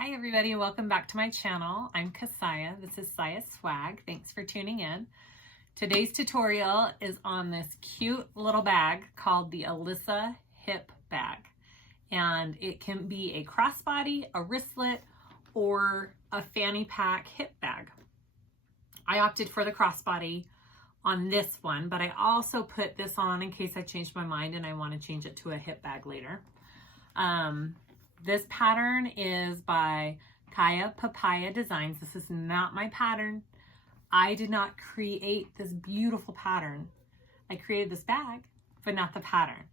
Hi everybody, welcome back to my channel. I'm Kassiah. This is SiahSwag. Thanks for tuning in. Today's tutorial is on this cute little bag called the Alyssa Hip Bag. And it can be a crossbody, a wristlet, or a fanny pack hip bag. I opted for the crossbody on this one, but I also put this on in case I change my mind and I want to change it to a hip bag later. This pattern is by Papaya Designs. This is not my pattern. I did not create this beautiful pattern. I created this bag, but not the pattern.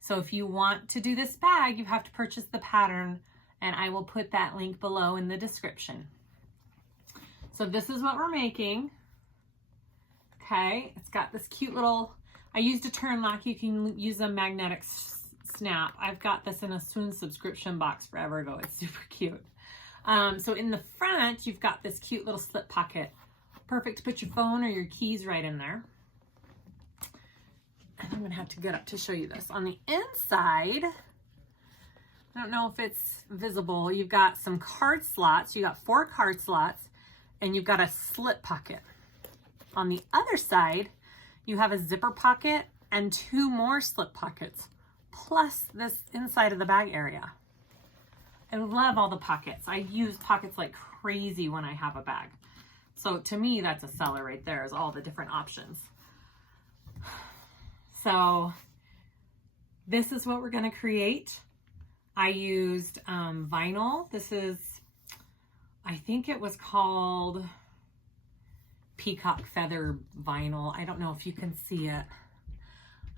So if you want to do this bag, you have to purchase the pattern, and I will put that link below in the description. So this is what we're making. Okay, it's got this cute little, I used a turn lock. You can use a magnetic snap. I've got this in a Swoon subscription box forever ago. It's super cute. So in the front, you've got this cute little slip pocket. Perfect to put your phone or your keys right in there. And I'm gonna have to get up to show you this. On the inside, I don't know if it's visible, you've got some card slots. You got 4 card slots and you've got a slip pocket. On the other side, you have a zipper pocket and 2 more slip pockets, plus this inside of the bag area. I love all the pockets. I use pockets like crazy when I have a bag. So to me, that's a seller right there, is all the different options. So this is what we're gonna create. I used vinyl. This is, I think it was called peacock feather vinyl. I don't know if you can see it.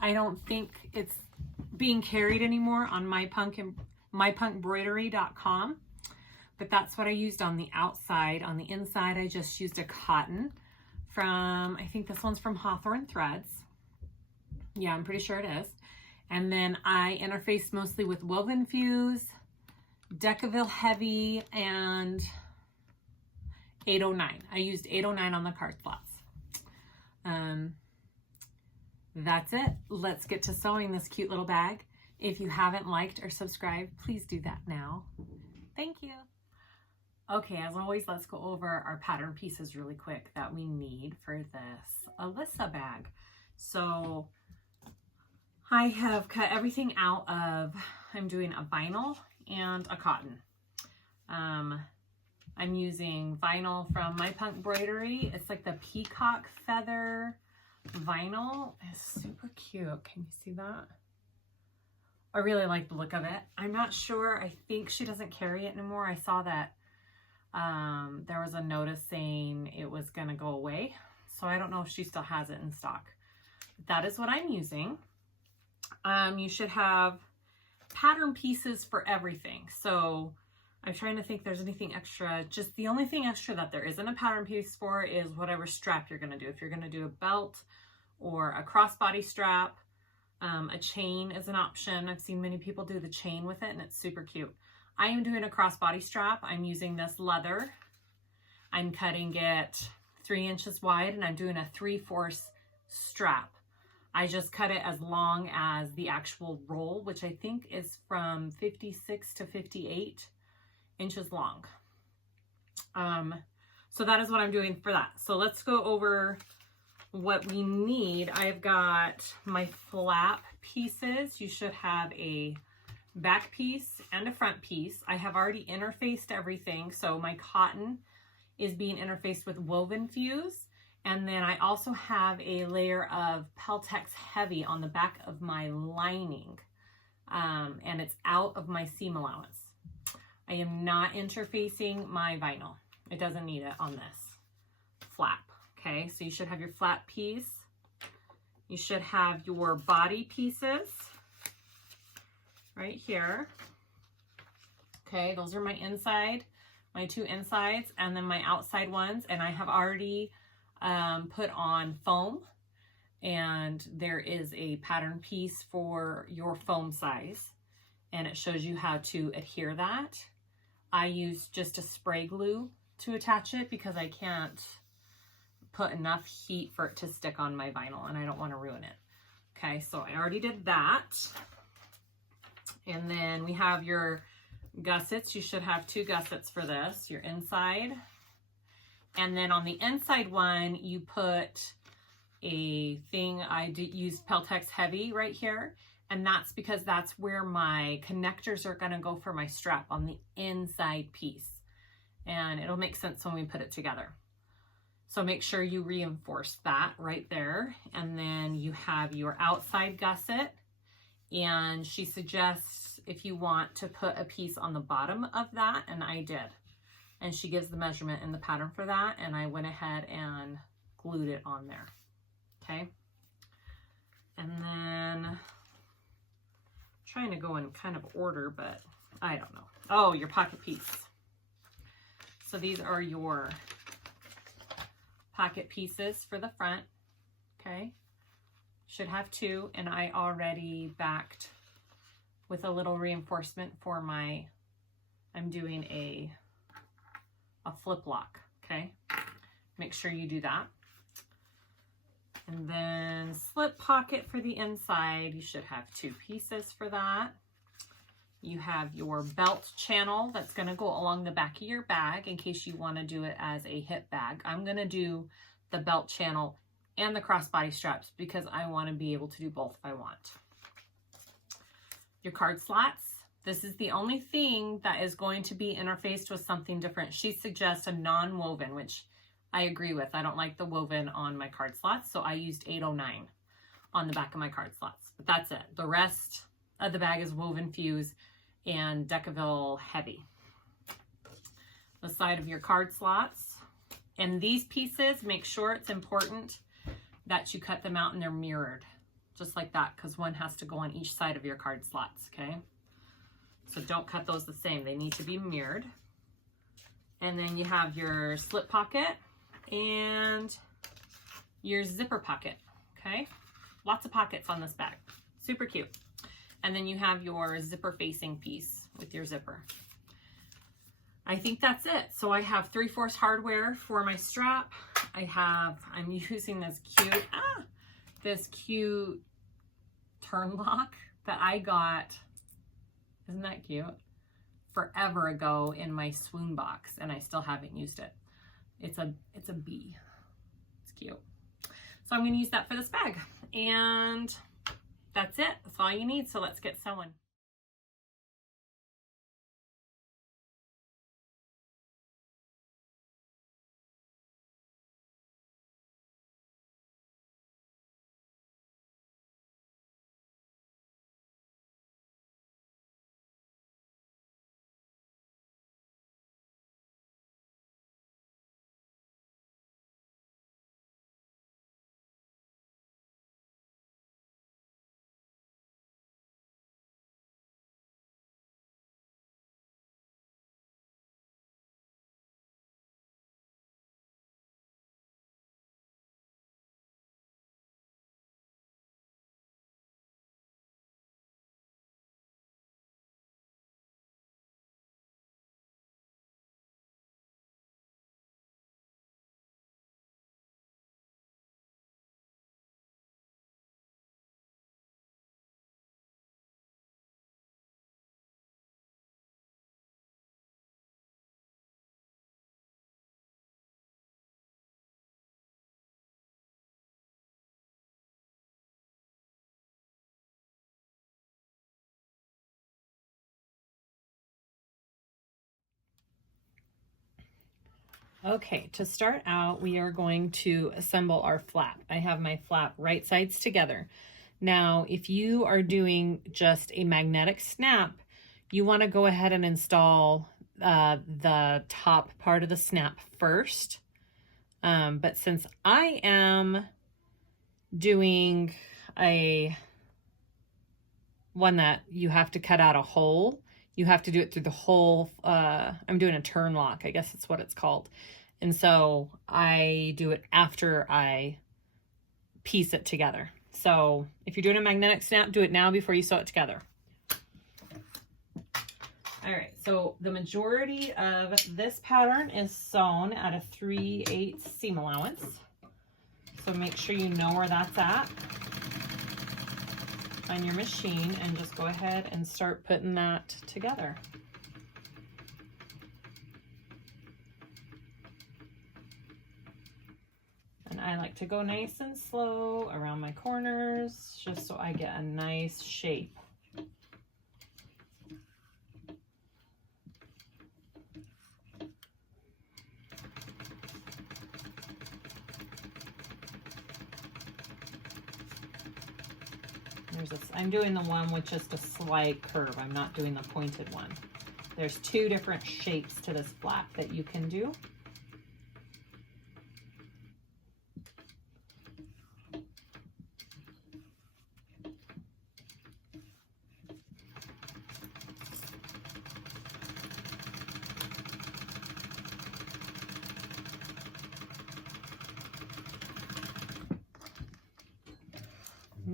I don't think it's being carried anymore on mypunkembroidery.com, but that's what I used on the outside. On the inside, I just used a cotton from, I think this one's from Hawthorne Threads. Yeah, I'm pretty sure it is. And then I interfaced mostly with Woven Fuse, Decaville Heavy, and 809. I used 809 on the card slots. That's it. Let's get to sewing this cute little bag. If you haven't liked or subscribed, please do that now. Thank you. Okay, as always, let's go over our pattern pieces really quick that we need for this Alyssa bag. So I have cut everything out of, I'm doing a vinyl and a cotton. I'm using vinyl from My Punk Embroidery. It's like the peacock feather vinyl. It's super cute. Can you see that? I really like the look of it. I'm not sure. I think she doesn't carry it anymore. I saw that there was a notice saying it was going to go away. So I don't know if she still has it in stock. That is what I'm using. You should have pattern pieces for everything. So I'm trying to think if there's anything extra. Just the only thing extra that there isn't a pattern piece for is whatever strap you're going to do. If you're going to do a belt or a crossbody strap, a chain is an option. I've seen many people do the chain with it and it's super cute. I am doing a crossbody strap. I'm using this leather. I'm cutting it 3 inches wide and I'm doing a 3/4 strap. I just cut it as long as the actual roll, which I think is from 56 to 58 inches long. So that is what I'm doing for that. So let's go over what we need. I've got my flap pieces. You should have a back piece and a front piece. I have already interfaced everything. So my cotton is being interfaced with Woven Fuse. And then I also have a layer of Peltex Heavy on the back of my lining. And it's out of my seam allowance. I am not interfacing my vinyl. It doesn't need it on this flap. Okay, so you should have your flap piece. You should have your body pieces right here. Okay, those are my inside, my 2 insides, and then my outside ones. And I have already put on foam, and there is a pattern piece for your foam size, and it shows you how to adhere that. I use just a spray glue to attach it because I can't put enough heat for it to stick on my vinyl and I don't want to ruin it. Okay, so I already did that. And then we have your gussets. You should have 2 gussets for this, your inside. And then on the inside one, you put a thing, I use Peltex Heavy right here. And that's because that's where my connectors are gonna go for my strap on the inside piece. And it'll make sense when we put it together. So make sure you reinforce that right there. And then you have your outside gusset. And she suggests if you want to put a piece on the bottom of that, and I did. And she gives the measurement and the pattern for that, and I went ahead and glued it on there, okay? And then, I'm trying to go in kind of order, but I don't know. Oh, your pocket piece. So these are your pocket pieces for the front, okay? Should have 2, and I already backed with a little reinforcement for my, I'm doing a flip lock, okay? Make sure you do that. And then slip pocket for the inside, you should have 2 pieces for that. You have your belt channel that's gonna go along the back of your bag in case you wanna do it as a hip bag. I'm gonna do the belt channel and the crossbody straps because I wanna be able to do both if I want. Your card slots. This is the only thing that is going to be interfaced with something different. She suggests a non-woven, which I agree with. I don't like the woven on my card slots, so I used 809 on the back of my card slots. But that's it. The rest of the bag is woven fuse and Decaville heavy. The side of your card slots. And these pieces, make sure it's important that you cut them out and they're mirrored. Just like that, because one has to go on each side of your card slots, okay? So don't cut those the same. They need to be mirrored. And then you have your slip pocket and your zipper pocket, okay? Lots of pockets on this bag. Super cute. And then you have your zipper facing piece with your zipper. I think that's it. So I have 3/4 hardware for my strap. I'm using this cute turn lock that I got, isn't that cute? Forever ago in my swoon box, and I still haven't used it. It's a bee. It's cute. So I'm gonna use that for this bag. And that's it. That's all you need. So let's get sewing. Okay, to start out, we are going to assemble our flap. I have my flap right sides together. Now, if you are doing just a magnetic snap, you want to go ahead and install the top part of the snap first. But since I am doing one that you have to cut out a hole, you have to do it through the whole, I'm doing a turn lock, I guess that's what it's called. And so I do it after I piece it together. So if you're doing a magnetic snap, do it now before you sew it together. All right, so the majority of this pattern is sewn at a 3/8 seam allowance. So make sure you know where that's at on your machine and just go ahead and start putting that together. And I like to go nice and slow around my corners just so I get a nice shape. There's this, I'm doing the one with just a slight curve. I'm not doing the pointed one. There's two different shapes to this flap that you can do.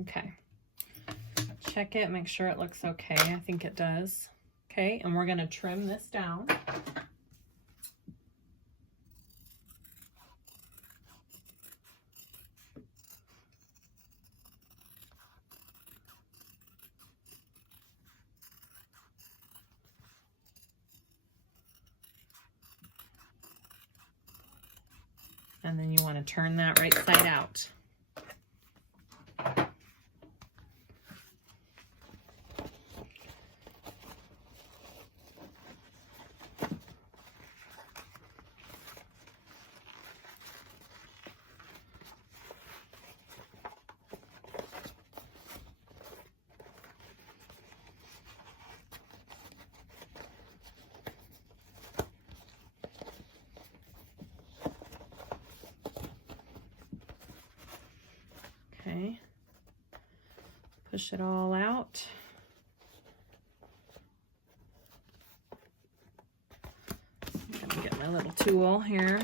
Okay. Check it, make sure it looks okay. I think it does. Okay, and we're gonna trim this down. And then you want to turn that right side out. Okay, push it all out. I'm gonna get my little tool here.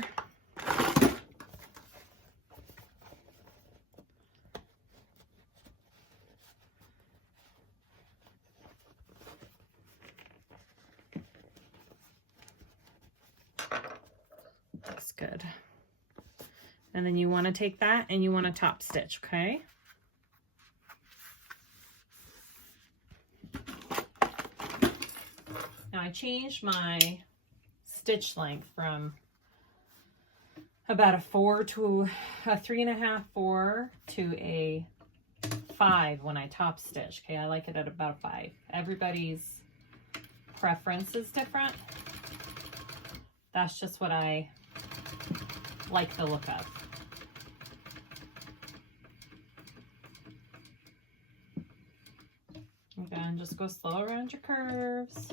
That's good. And then you want to take that and you want to top stitch, okay? Now I changed my stitch length from about a 4 to a 3.5, 4 to a 5 when I top stitch. Okay, I like it at about a 5. Everybody's preference is different. That's just what I like the look of. Again, just go slow around your curves.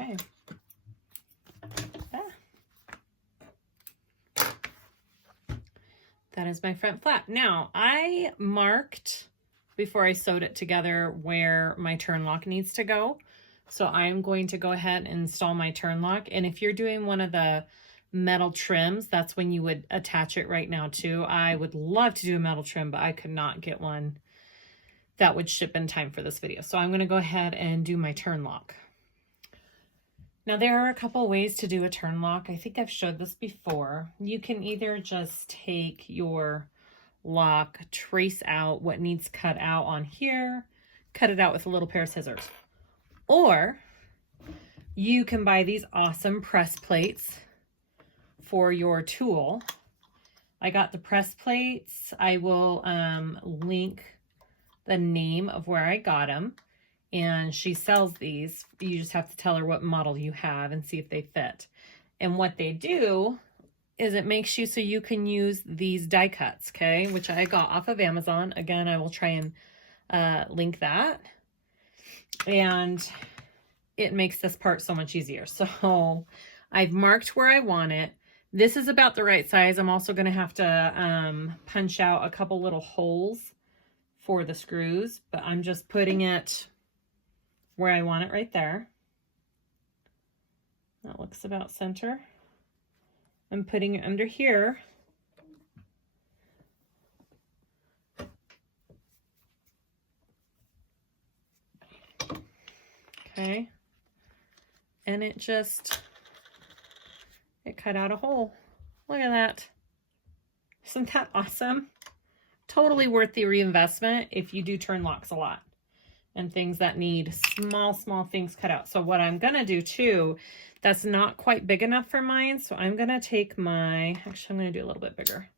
Okay. That is my front flap. Now, I marked before I sewed it together where my turn lock needs to go. So I'm going to go ahead and install my turn lock. And if you're doing one of the metal trims, that's when you would attach it right now too. I would love to do a metal trim, but I could not get one that would ship in time for this video. So I'm going to go ahead and do my turn lock. Now there are a couple ways to do a turn lock. I think I've showed this before. You can either just take your lock, trace out what needs cut out on here, cut it out with a little pair of scissors. Or you can buy these awesome press plates for your tool. I got the press plates. I will link the name of where I got them. And she sells these. You just have to tell her what model you have and see if they fit. And what they do is it makes you so you can use these die cuts, okay? Which I got off of Amazon. Again, I will try and link that. And it makes this part so much easier. So I've marked where I want it. This is about the right size. I'm also going to have to punch out a couple little holes for the screws, but I'm just putting it where I want it right there. That looks about center. I'm putting it under here. Okay. And it cut out a hole. Look at that. Isn't that awesome? Totally worth the reinvestment if you do turn locks a lot and things that need small things cut out. So what I'm gonna do too, that's not quite big enough for mine. So I'm gonna take my, actually I'm gonna do a little bit bigger.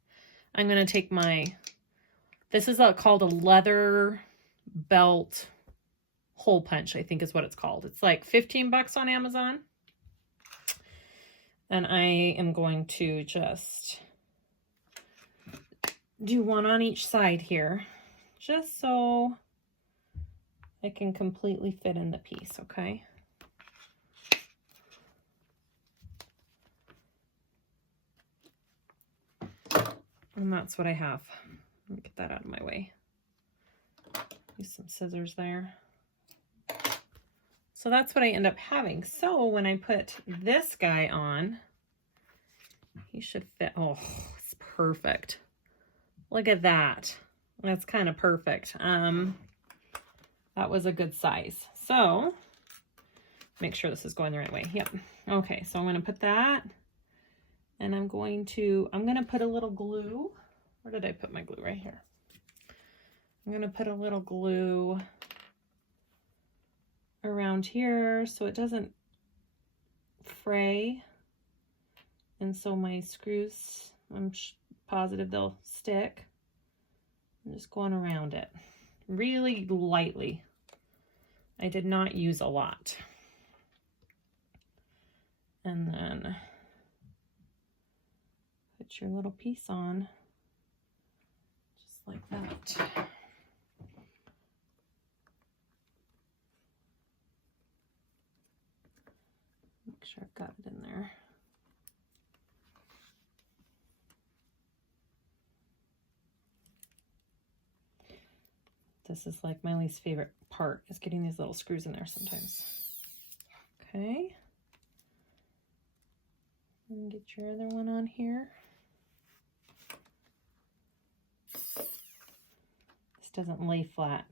I'm gonna take my, this is called a leather belt hole punch, I think is what it's called. It's like 15 bucks on Amazon. And I am going to just do one on each side here, just so it can completely fit in the piece, okay? And that's what I have. Let me get that out of my way. Use some scissors there. So that's what I end up having. So when I put this guy on, he should fit. Oh, it's perfect. Look at that. That's kind of perfect. That was a good size. So make sure this is going the right way. Yep. Okay, so I'm going to put that, and I'm going to put a little glue. Where did I put my glue? Right here. I'm going to put a little glue around here so it doesn't fray, and so my screws, I'm positive they'll stick. I'm just going around it really lightly. I did not use a lot. And then put your little piece on just like that. Make sure I've got it in there. This is like my least favorite part, is getting these little screws in there sometimes. Okay. And get your other one on here. This doesn't lay flat.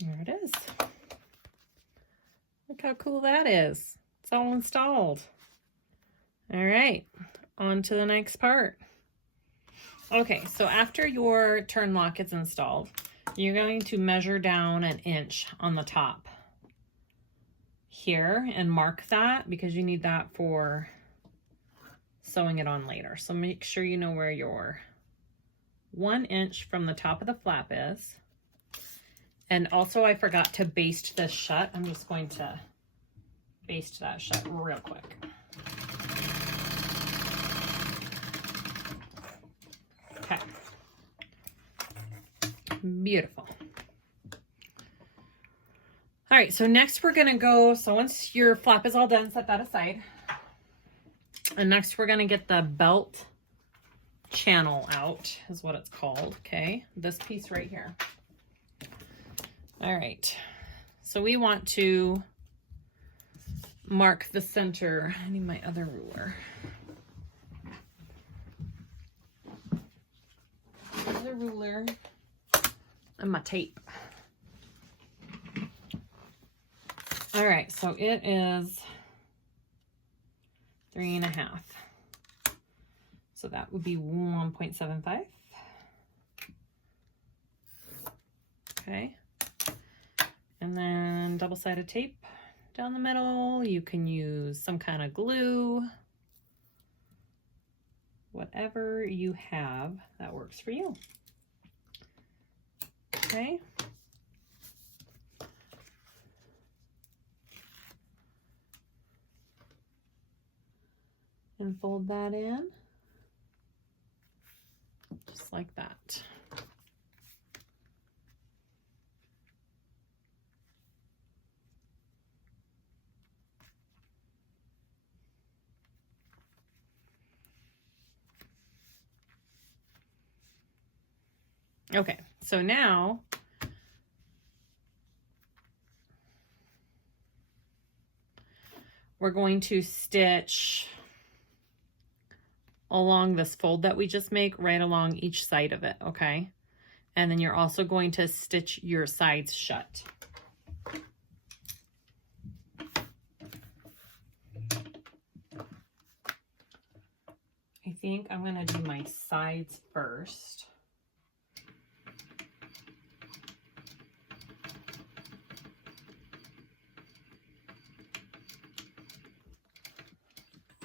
There it is. Look how cool that is. It's all installed. All right, on to the next part. Okay, so after your turn lock is installed, you're going to measure down 1 inch on the top here and mark that, because you need that for sewing it on later. So make sure you know where your 1 inch from the top of the flap is. And also I forgot to baste this shut. I'm just going to baste that shut real quick. Okay. Beautiful. All right, so next we're gonna go, so once your flap is all done, set that aside. And next we're gonna get the belt channel out, is what it's called, okay? This piece right here. All right, so we want to mark the center. I need my other ruler. The ruler and my tape. All right, so it is 3.5. So that would be 1.75. Okay. And then double-sided tape down the middle. You can use some kind of glue. Whatever you have that works for you. Okay. And fold that in just like that. Okay, so now we're going to stitch along this fold that we just make, right along each side of it, okay? And then you're also going to stitch your sides shut. I think I'm gonna do my sides first.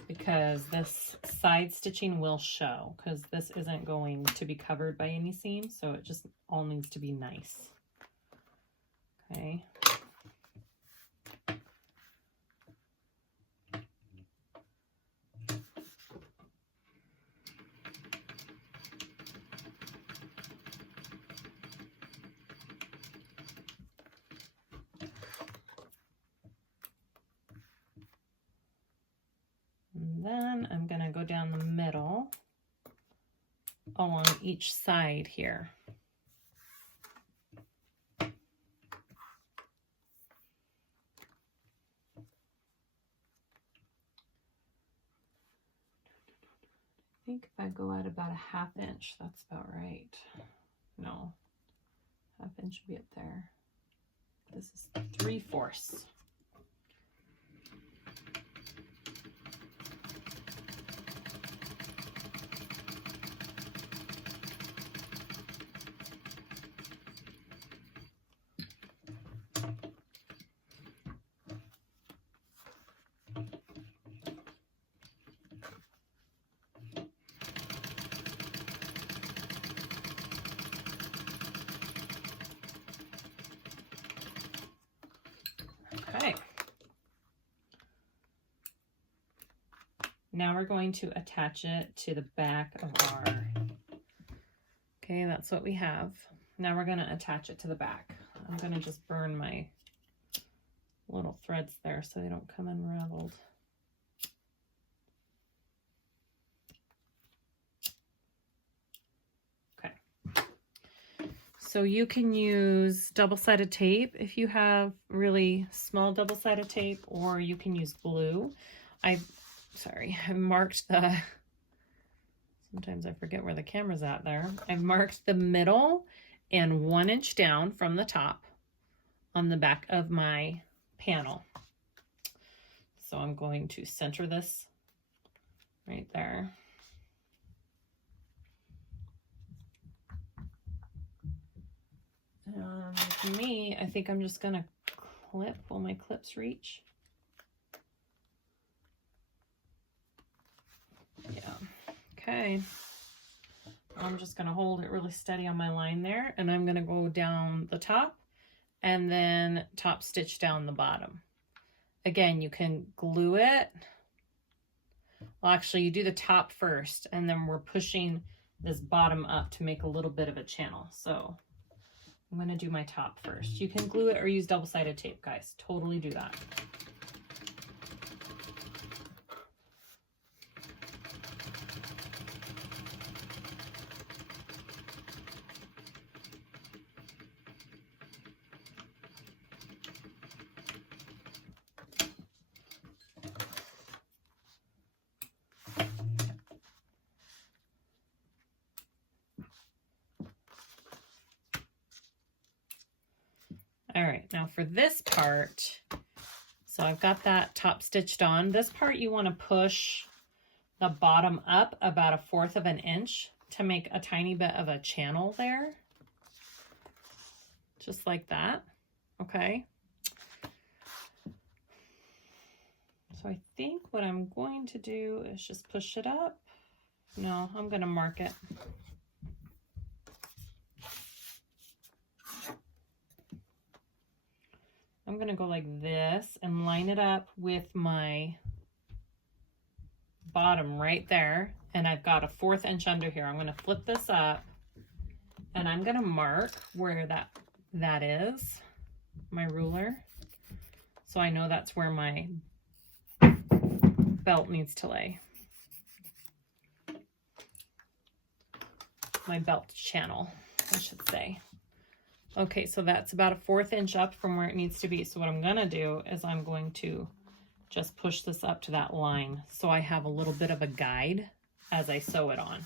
Because this side stitching will show, because this isn't going to be covered by any seam, so it just all needs to be nice. Okay. And then I'm going to go down the middle along each side here. I think if I go at about a 1/2 inch, that's about right. No, 1/2 inch would be up there. This is 3/4. Okay. Now we're going to attach it to the back of our, okay, that's what we have. Now we're going to attach it to the back. I'm going to just burn my little threads there so they don't come unraveled. Okay. So you can use double-sided tape if you have really small double-sided tape, or you can use glue. I marked the, sometimes I forget where the camera's at there. I've marked the middle and 1 inch down from the top on the back of my panel. So I'm going to center this right there. For me, I think I'm just gonna clip. Will my clips reach? Yeah. Okay. I'm just gonna hold it really steady on my line there, and I'm gonna go down the top and then top stitch down the bottom. Again, you can glue it. Well, actually, you do the top first, and then we're pushing this bottom up to make a little bit of a channel. So I'm going to do my top first. You can glue it or use double-sided tape, guys. Totally do that. All right, now for this part, so I've got that top stitched on. This part you want to push the bottom up about 1/4 of an inch to make a tiny bit of a channel there. Just like that, okay? So I think what I'm going to do is just push it up. No, I'm going to mark it. I'm going to go like this and line it up with my bottom right there. And I've got a 1/4 inch under here. I'm going to flip this up and I'm going to mark where that is, my ruler. So I know that's where my belt needs to lay. My belt channel, I should say. Okay, so that's about a 1/4 inch up from where it needs to be. So what I'm gonna do is I'm going to just push this up to that line so I have a little bit of a guide as I sew it on.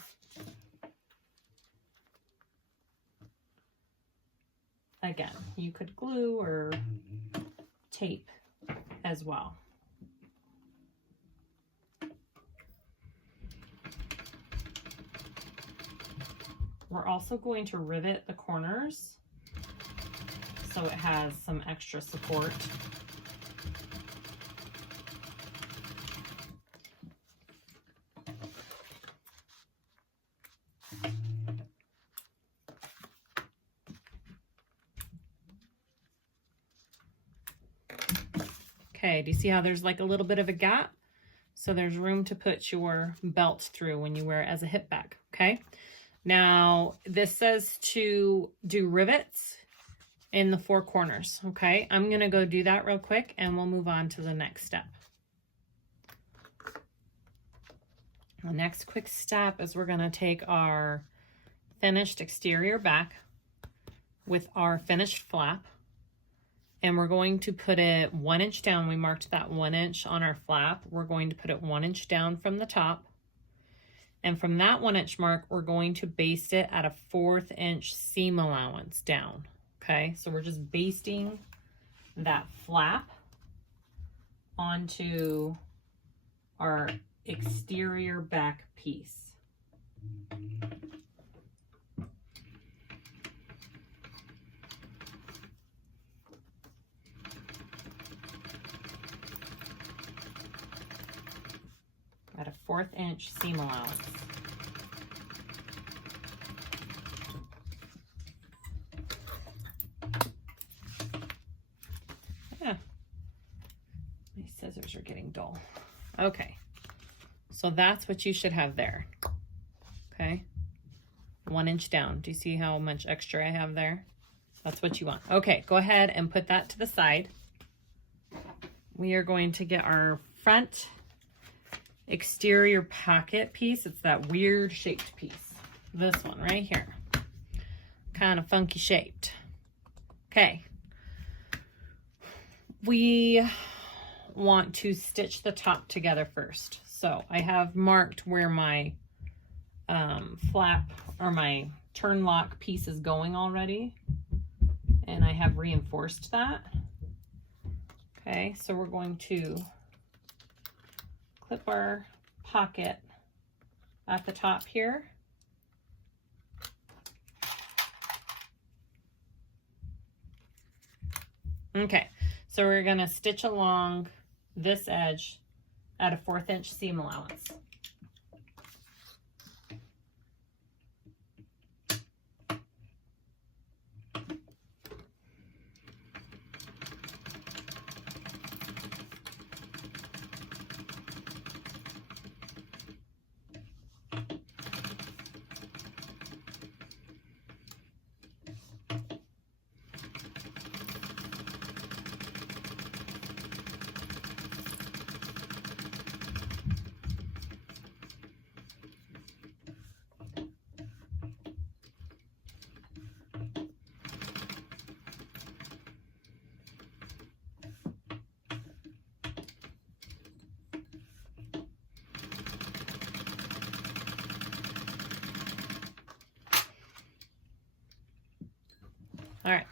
Again, you could glue or tape as well. We're also going to rivet the corners so it has some extra support. Okay, do you see how there's like a little bit of a gap? So there's room to put your belt through when you wear it as a hip bag, okay? Now, this says to do rivets in the 4 corners, okay? I'm gonna go do that real quick and we'll move on to the next step. The next quick step is we're gonna take our finished exterior back with our finished flap, and we're going to put it 1 inch down. We marked that 1 inch on our flap. We're going to put it 1 inch down from the top. And from that 1 inch mark, we're going to baste it at a 1/4 inch seam allowance down. Okay, so we're just basting that flap onto our exterior back piece. At a 1/4 inch seam allowance. Yeah, my scissors are getting dull. Okay, so that's what you should have there. Okay, 1 inch down. Do you see how much extra I have there? That's what you want. Okay, go ahead and put that to the side. We are going to get our front exterior pocket piece. It's that weird shaped piece. This one right here. Kind of funky shaped. Okay. We want to stitch the top together first. So I have marked where my flap or my turn lock piece is going already. And I have reinforced that. Okay, so we're going to clip our pocket at the top here. Okay, so we're gonna stitch along this edge at a 1/4 inch seam allowance. All right.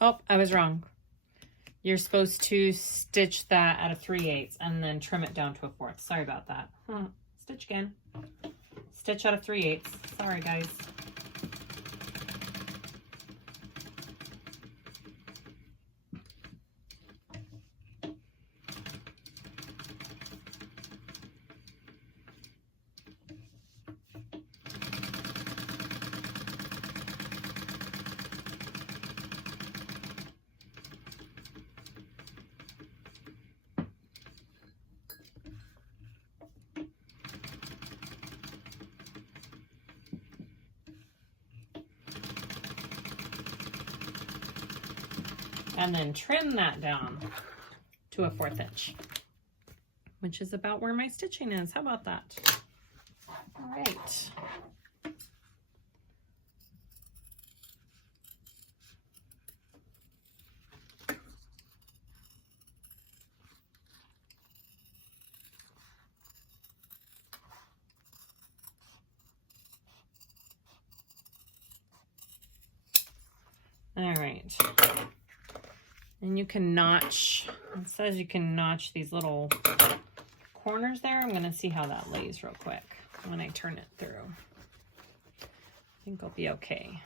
Oh, I was wrong. You're supposed to stitch that at a 3/8 and then trim it down to a 1/4. Sorry about that. Stitch again. Stitch at a 3/8. Sorry, guys. And then trim that down to a 1/4 inch, which is about where my stitching is. How about that? All right. All right. And you can notch, it says you can notch these little corners there. I'm gonna see how that lays real quick when I turn it through. I think I'll be okay.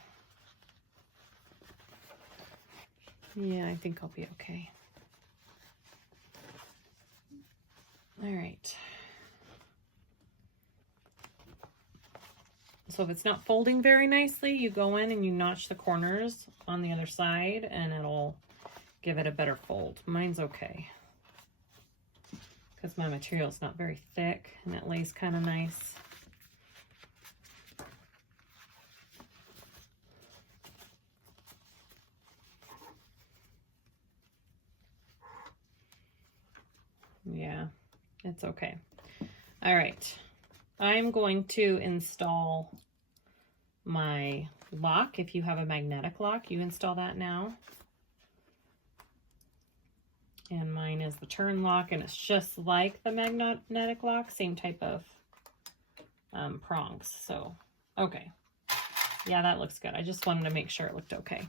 Yeah, I think I'll be okay. All right. So if it's not folding very nicely, you go in and you notch the corners on the other side and it'll give it a better fold. Mine's okay, because my material is not very thick and it lays kind of nice. Yeah, it's okay. All right. I'm going to install my lock. If you have a magnetic lock, you install that now. And mine is the turn lock, and it's just like the magnetic lock, same type of prongs. So, okay. Yeah, that looks good. I just wanted to make sure it looked okay.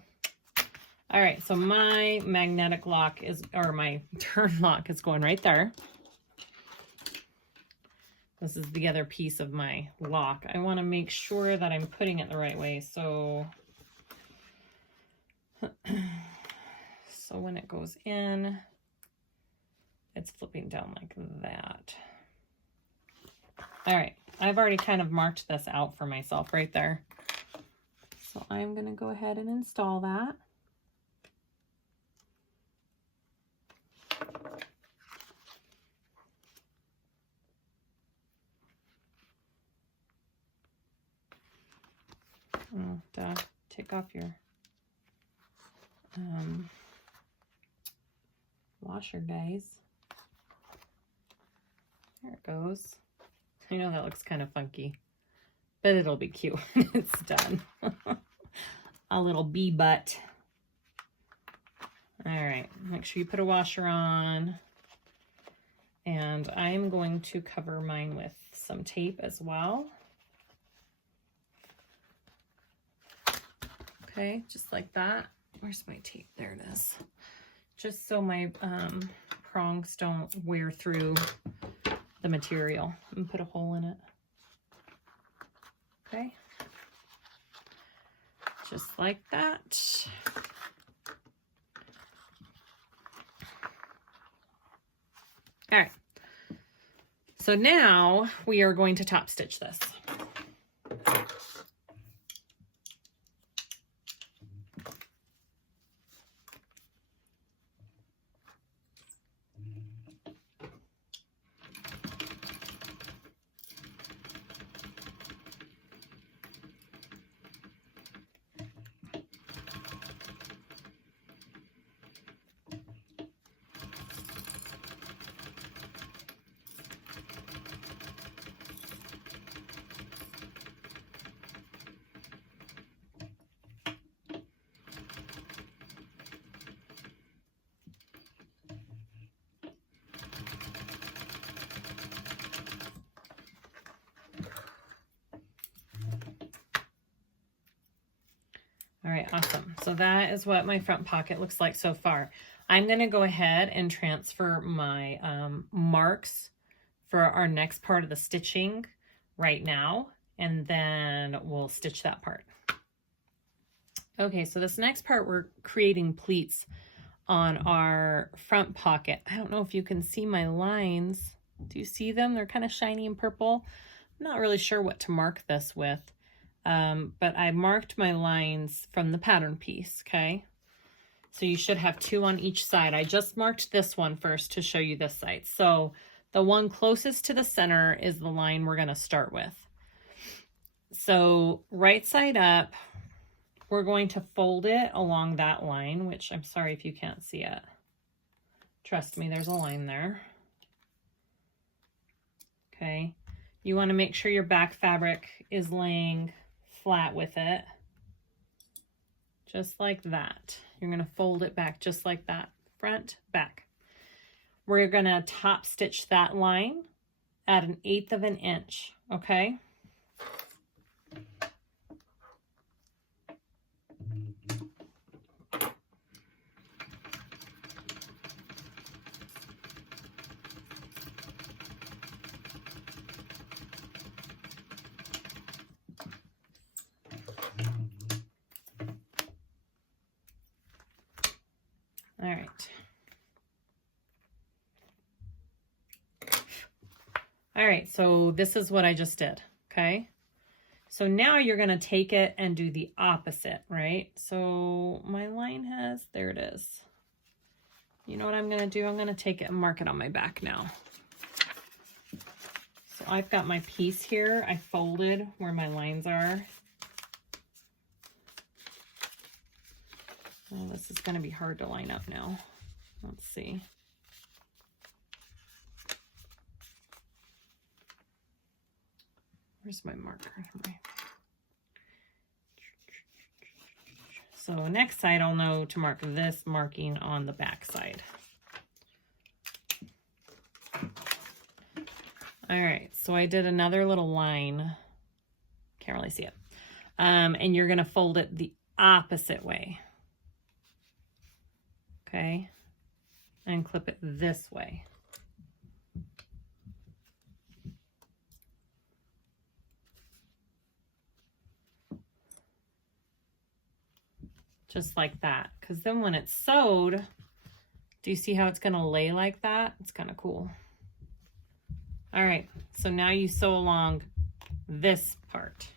All right, so my magnetic lock is, or my turn lock is going right there. This is the other piece of my lock. I want to make sure that I'm putting it the right way. So, so when it goes in, it's flipping down like that. All right, I've already kind of marked this out for myself right there. So I'm going to go ahead and install that. Oh, duh. Take off your washer, guys. There it goes. I know that looks kind of funky, but it'll be cute when it's done. A little bee butt. All right, make sure you put a washer on. And I'm going to cover mine with some tape as well. Okay, just like that. Where's my tape? There it is. Just so my prongs don't wear through the material, and put a hole in it. Okay, just like that. All right, so now we are going to top stitch this. All right, awesome. So that is what my front pocket looks like so far. I'm going to go ahead and transfer my marks for our next part of the stitching right now, and then we'll stitch that part. Okay, so this next part, we're creating pleats on our front pocket. I don't know if you can see my lines. Do you see them? They're kind of shiny and purple. I'm not really sure what to mark this with. But I marked my lines from the pattern piece, okay? So you should have 2 on each side. I just marked this one first to show you this side. So the one closest to the center is the line we're going to start with. So right side up, we're going to fold it along that line, which I'm sorry if you can't see it. Trust me, there's a line there. Okay. You want to make sure your back fabric is laying flat with it, just like that. You're going to fold it back just like that, front, back. We're going to top stitch that line at 1/8 of an inch, okay? All right. All right, so this is what I just did, okay? So now you're gonna take it and do the opposite, right? So my line has, there it is. You know what I'm gonna do? I'm gonna take it and mark it on my back now. So I've got my piece here. I folded where my lines are. Oh, this is gonna be hard to line up now. Let's see. Where's my marker? So next side, I'll know to mark this marking on the back side. All right, so I did another little line. Can't really see it. And you're gonna fold it the opposite way. Okay, and clip it this way. Just like that, because then when it's sewed, do you see how it's going to lay like that? It's kind of cool. All right, so now you sew along this part.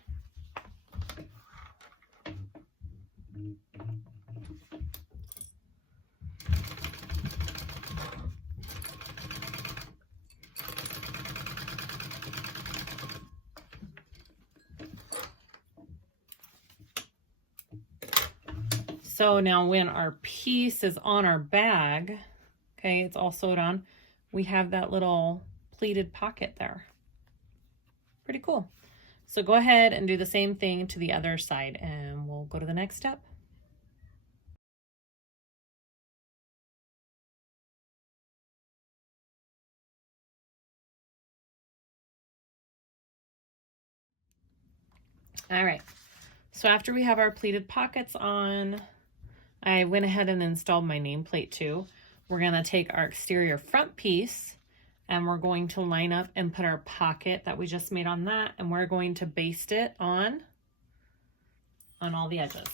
So now when our piece is on our bag, okay, it's all sewed on, we have that little pleated pocket there. Pretty cool. So go ahead and do the same thing to the other side and we'll go to the next step. All right, so after we have our pleated pockets on, I went ahead and installed my nameplate too. We're gonna take our exterior front piece and we're going to line up and put our pocket that we just made on that, and we're going to baste it on all the edges.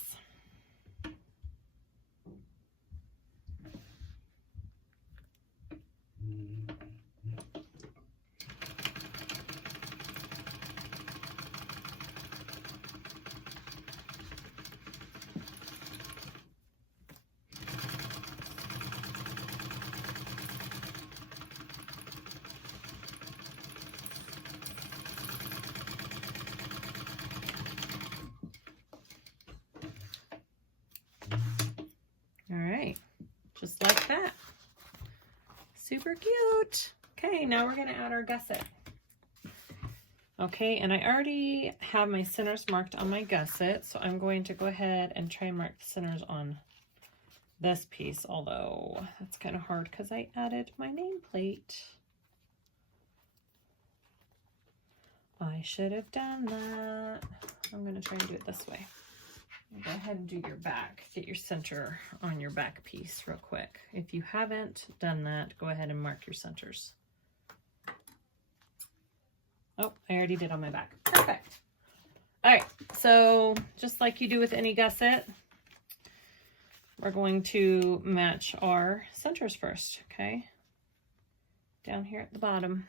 All right, just like that. Super cute. Okay, now we're gonna add our gusset. Okay, and I already have my centers marked on my gusset, so I'm going to go ahead and try and mark the centers on this piece, although that's kind of hard because I added my nameplate. I should have done that. I'm gonna try and do it this way. Go ahead and do your back. Get your center on your back piece real quick. If you haven't done that, go ahead and mark your centers. Oh, I already did on my back. Perfect. All right, so just like you do with any gusset, we're going to match our centers first, okay? Down here at the bottom.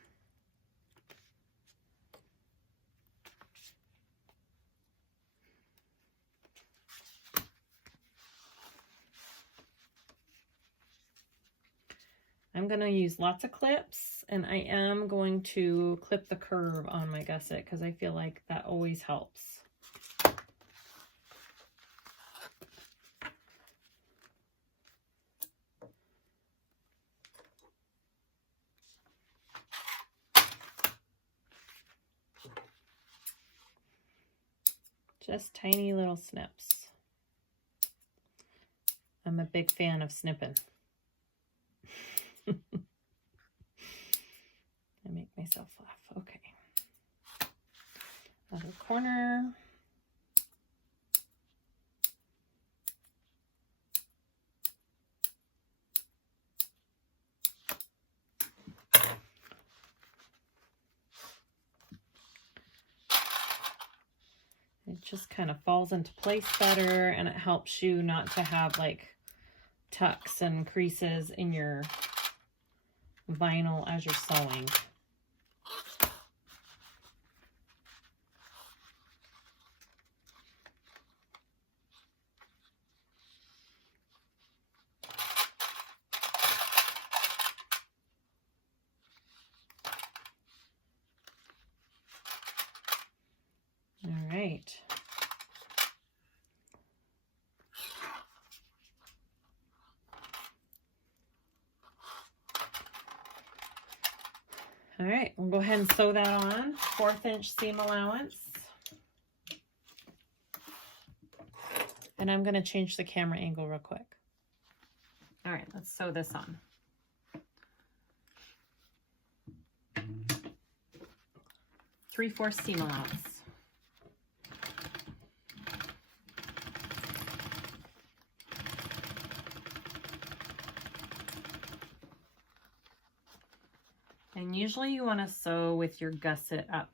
I'm going to use lots of clips, and I am going to clip the curve on my gusset because I feel like that always helps. Just tiny little snips. I'm a big fan of snipping. I make myself laugh. Okay. Other corner. It just kind of falls into place better, and it helps you not to have like tucks and creases in your vinyl as you're sewing. All right. All right, we'll go ahead and sew that on. 1/4 inch seam allowance. And I'm going to change the camera angle real quick. All right, let's sew this on. Three-fourths seam allowance. And usually you want to sew with your gusset up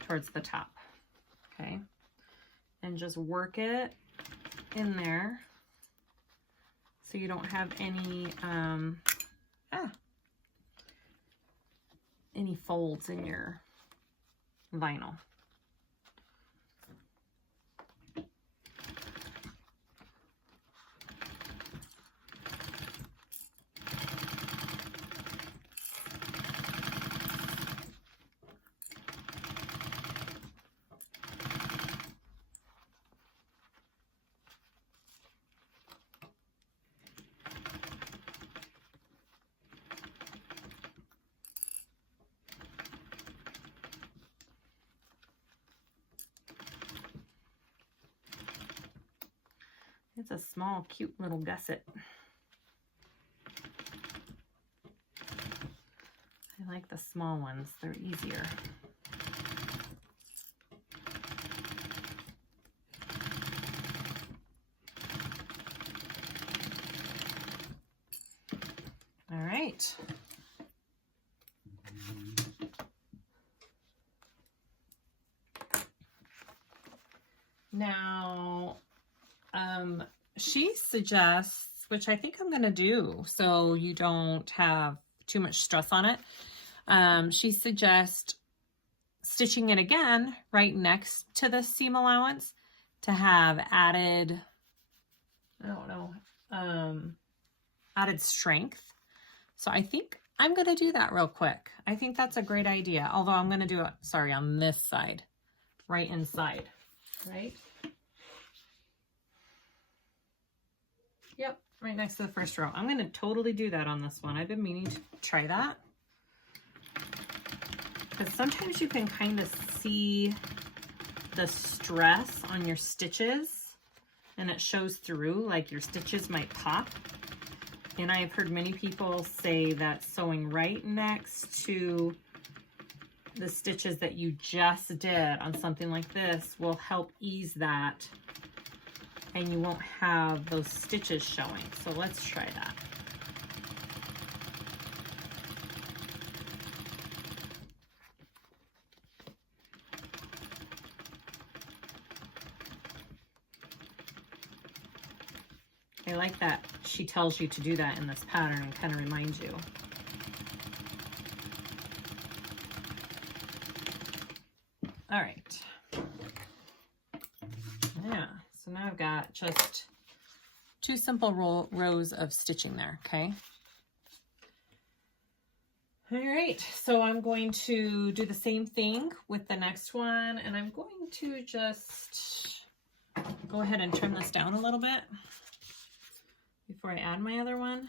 towards the top, okay? And just work it in there so you don't have any folds in your vinyl. It's a small, cute little gusset. I like the small ones, they're easier. All right. Now, she suggests, which I think I'm going to do so you don't have too much stress on it. She suggests stitching it again right next to the seam allowance to have added, I don't know, added strength. So I think I'm going to do that real quick. I think that's a great idea. Although I'm going to do it, sorry, on this side, right inside, right? Yep, right next to the first row. I'm going to totally do that on this one. I've been meaning to try that. Because sometimes you can kind of see the stress on your stitches and it shows through, like your stitches might pop. And I've heard many people say that sewing right next to the stitches that you just did on something like this will help ease that, and you won't have those stitches showing. So let's try that. I like that she tells you to do that in this pattern and kind of reminds you. All right. Yeah, so now I've got just 2 simple rows of stitching there, okay? All right, so I'm going to do the same thing with the next one, and I'm going to just go ahead and trim this down a little bit before I add my other one.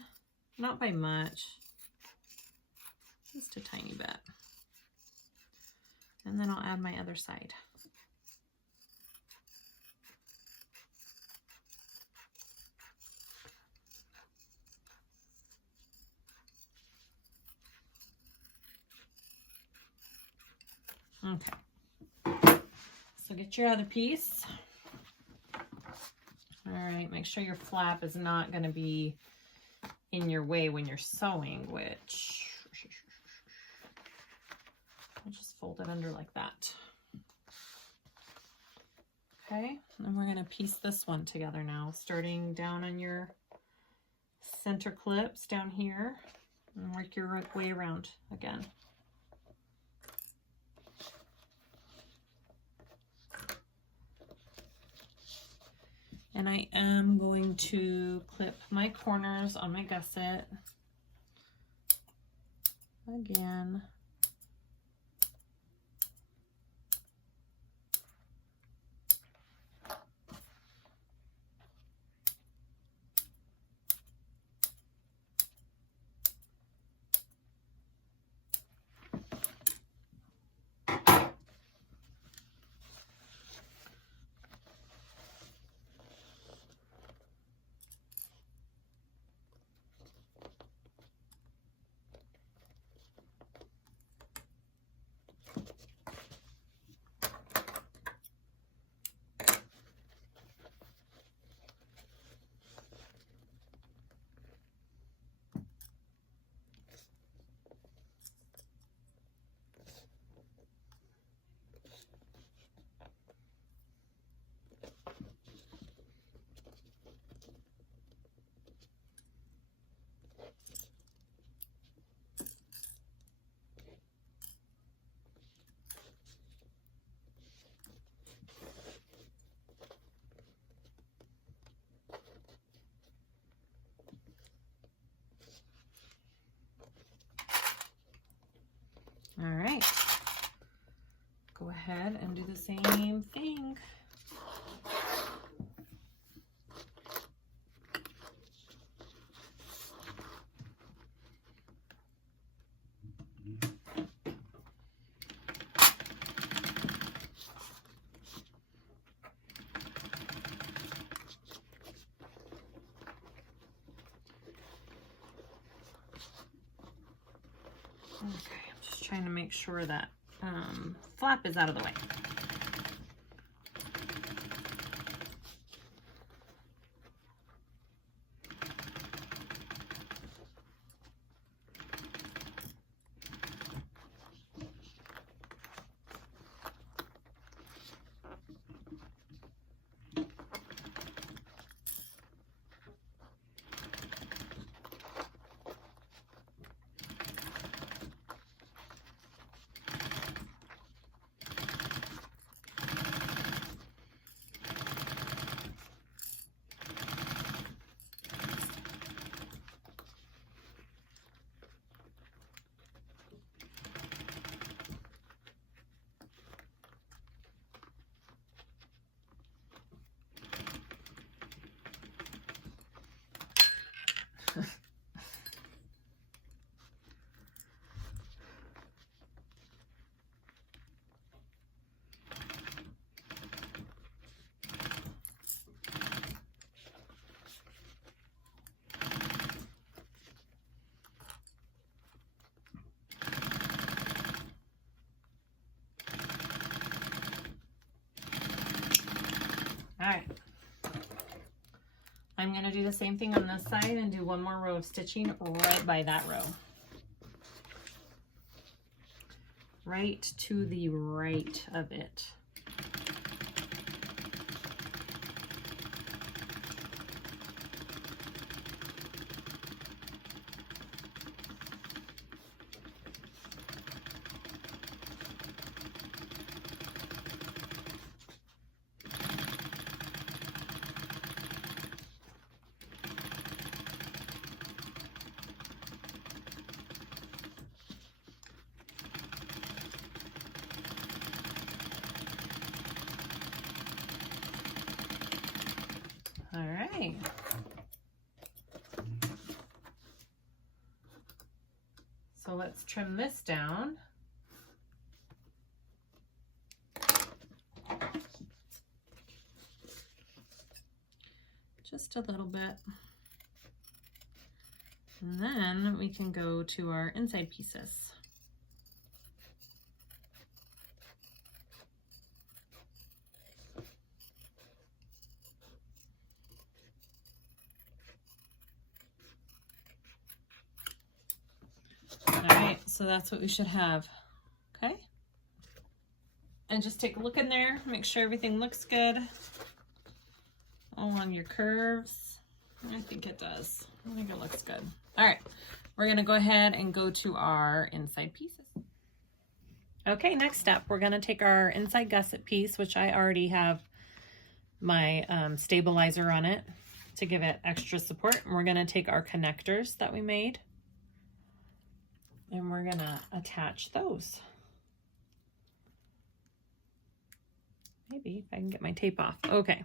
Not by much, just a tiny bit. And then I'll add my other side. Okay, so get your other piece. All right, make sure your flap is not going to be in your way when you're sewing, which I'll just fold it under like that. Okay, and we're going to piece this one together now, starting down on your center clips down here and work your way around again. And I am going to clip my corners on my gusset again. All right, go ahead and do the same thing. Okay, I'm just trying to make sure that flap is out of the way. All right, I'm going to do the same thing on this side and do one more row of stitching right by that row. Right to the right of it. All right. So let's trim this down. Just a little bit. And then we can go to our inside pieces. So that's what we should have, okay? And just take a look in there, make sure everything looks good along your curves. I think it does. I think it looks good. All right, we're gonna go ahead and go to our inside pieces. Okay, next step, we're gonna take our inside gusset piece, which I already have my stabilizer on it to give it extra support. And we're gonna take our connectors that we made and we're gonna attach those. Maybe if I can get my tape off. Okay,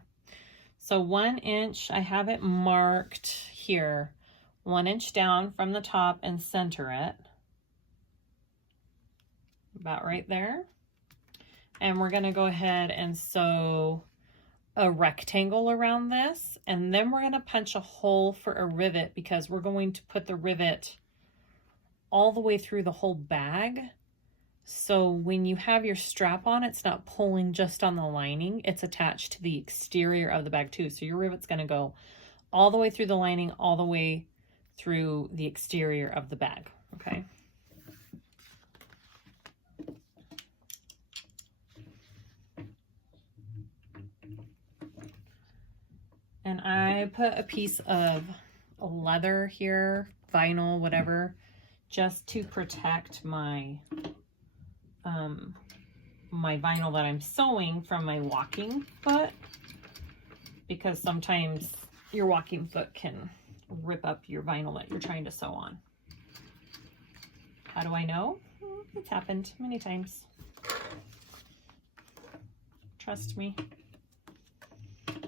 so 1 inch, I have it marked here, 1 inch down from the top and center it. About right there. And we're gonna go ahead and sew a rectangle around this, and then we're gonna punch a hole for a rivet because we're going to put the rivet all the way through the whole bag. So when you have your strap on, it's not pulling just on the lining, it's attached to the exterior of the bag too. So your rivet's gonna go all the way through the lining, all the way through the exterior of the bag, okay? And I put a piece of leather here, vinyl, whatever, just to protect my my vinyl that I'm sewing from my walking foot, because sometimes your walking foot can rip up your vinyl that you're trying to sew on. How do I know? It's happened many times. Trust me.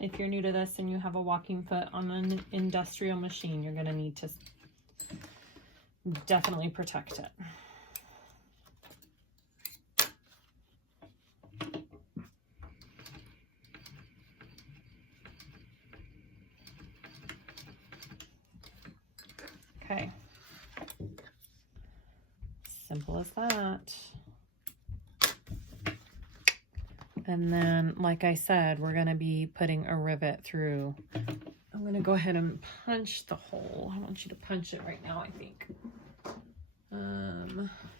If you're new to this and you have a walking foot on an industrial machine, you're going to need to definitely protect it. Okay. Simple as that. And then, like I said, we're going to be putting a rivet through. I'm going to go ahead and punch the hole. I want you to punch it right now, I think.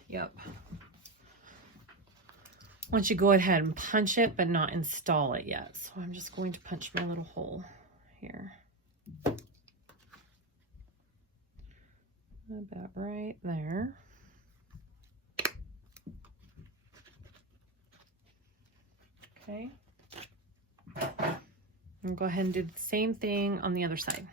Yep. I want you to go ahead and punch it, but not install it yet. So I'm just going to punch my little hole here. About right there. Okay. And go ahead and do the same thing on the other side.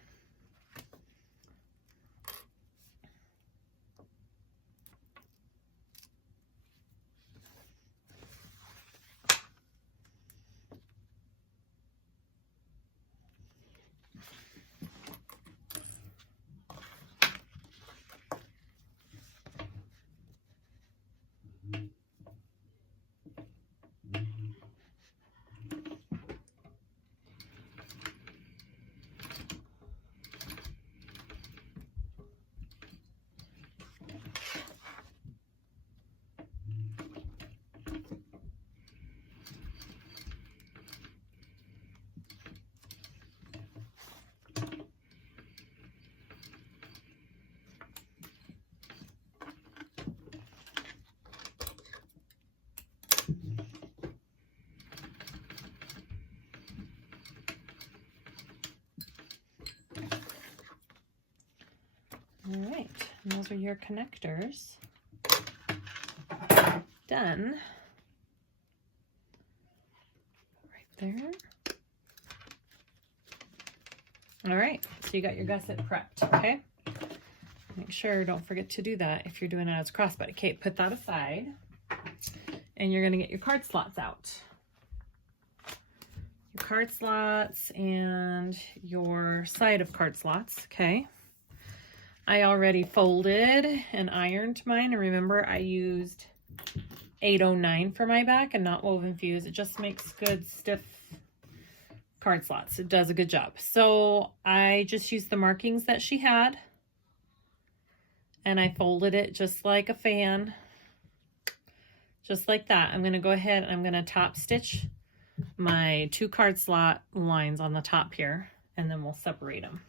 All right, and those are your connectors done. Right there. All right, so you got your gusset prepped, okay? Make sure, don't forget to do that if you're doing it as a crossbody. Okay, put that aside, and you're gonna get your card slots out. Your card slots and your side of card slots, okay? I already folded and ironed mine, and remember I used 809 for my back and not woven fuse. It just makes good stiff card slots. It does a good job. So I just used the markings that she had, and I folded it just like a fan, just like that. I'm going to go ahead and I'm going to top stitch my 2 card slot lines on the top here, and then we'll separate them.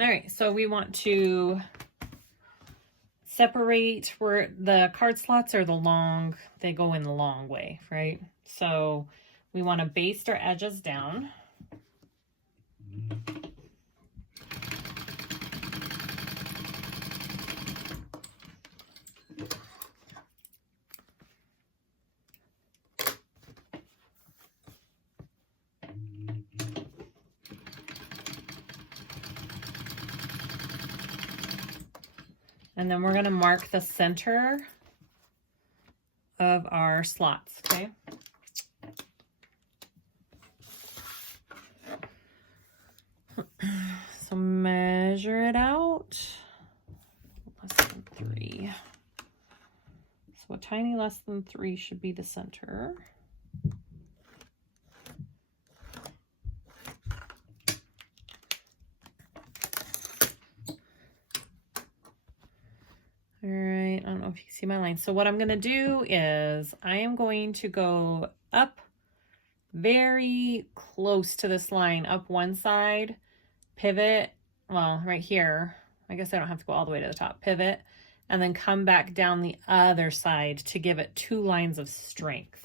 All right, so we want to separate where the card slots are they go in the long way, right? So we want to baste our edges down. And then we're going to mark the center of our slots, okay? So measure it out. Less than 3. So a tiny less than 3 should be the center. All right, I don't know if you can see my line. So what I'm going to do is I am going to go up very close to this line, up one side, pivot, well, right here. I guess I don't have to go all the way to the top. Pivot, and then come back down the other side to give it 2 lines of strength.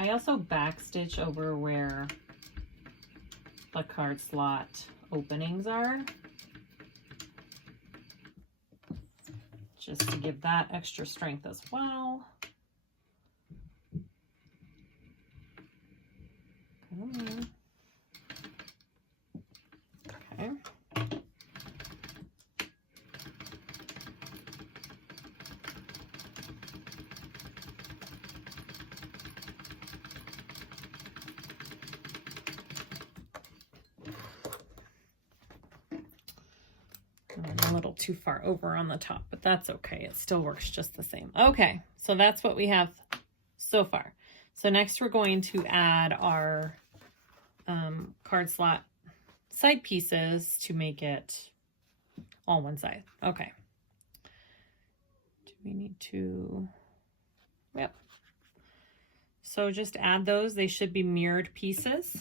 I also backstitch over where the card slot openings are, just to give that extra strength as well. Okay. A little too far over on the top, but that's okay. It still works just the same. Okay, so that's what we have so far. So next we're going to add our card slot side pieces to make it all one side. Okay. Do we need to? Yep. So just add those. They should be mirrored pieces.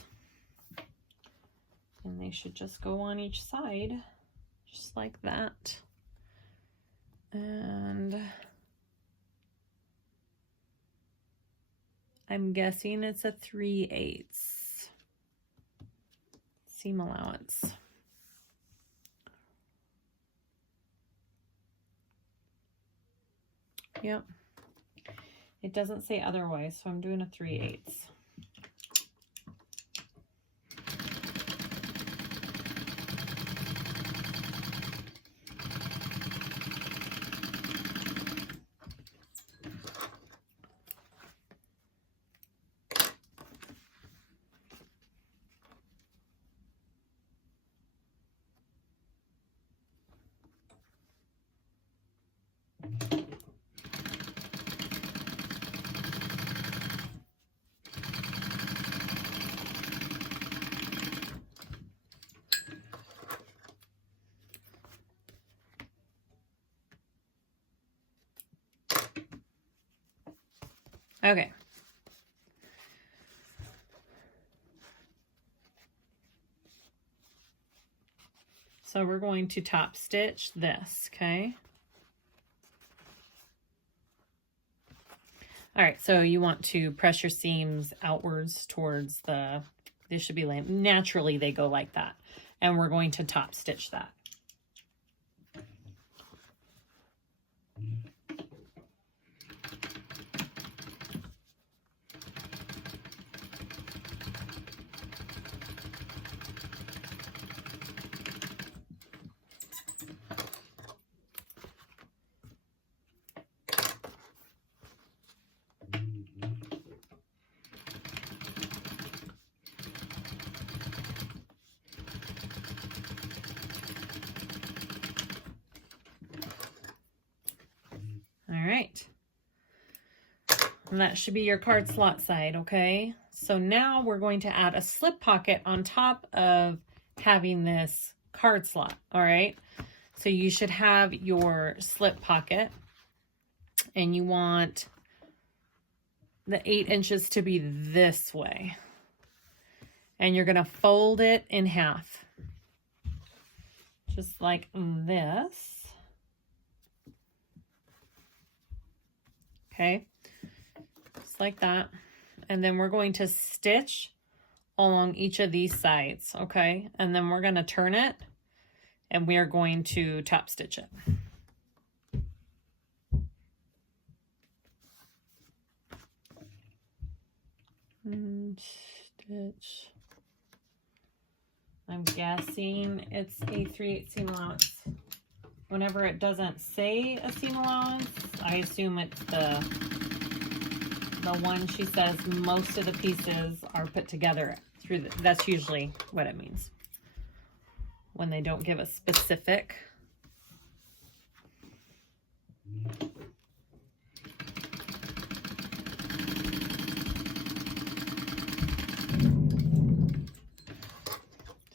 And they should just go on each side. Just like that. And I'm guessing it's a 3/8 seam allowance. Yep. It doesn't say otherwise, so I'm doing a 3/8. Okay. So we're going to top stitch this, okay? All right, so you want to press your seams outwards towards they should be laying, naturally they go like that. And we're going to top stitch that. And that should be your card slot side, okay? So now we're going to add a slip pocket on top of having this card slot, all right? So you should have your slip pocket, and you want the 8 inches to be this way. And you're gonna fold it in half. Just like this. Okay, just like that. And then we're going to stitch along each of these sides, okay? And then we're gonna turn it, and we are going to top stitch it. And stitch. I'm guessing it's a 3/8 seam allowance. Whenever it doesn't say a seam allowance, I assume it's the one she says most of the pieces are put together through that's usually what it means when they don't give a specific.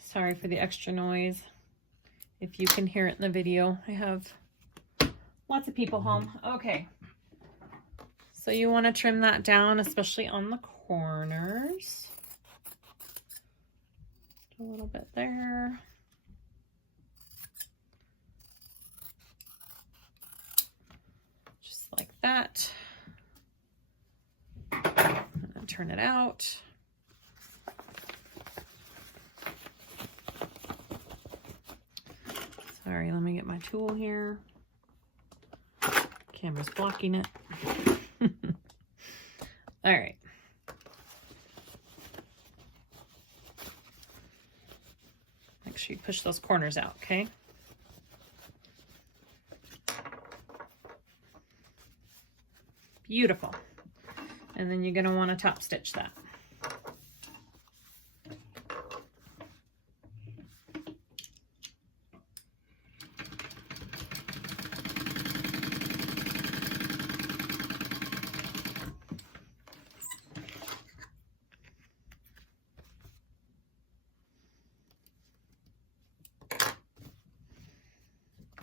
Sorry for the extra noise. If you can hear it in the video, I have lots of people home. Okay. So you want to trim that down, especially on the corners. A little bit there. Just like that. And turn it out. Sorry, let me get my tool here. Camera's blocking it. All right. Make sure you push those corners out, okay? Beautiful. And then you're going to want to top stitch that.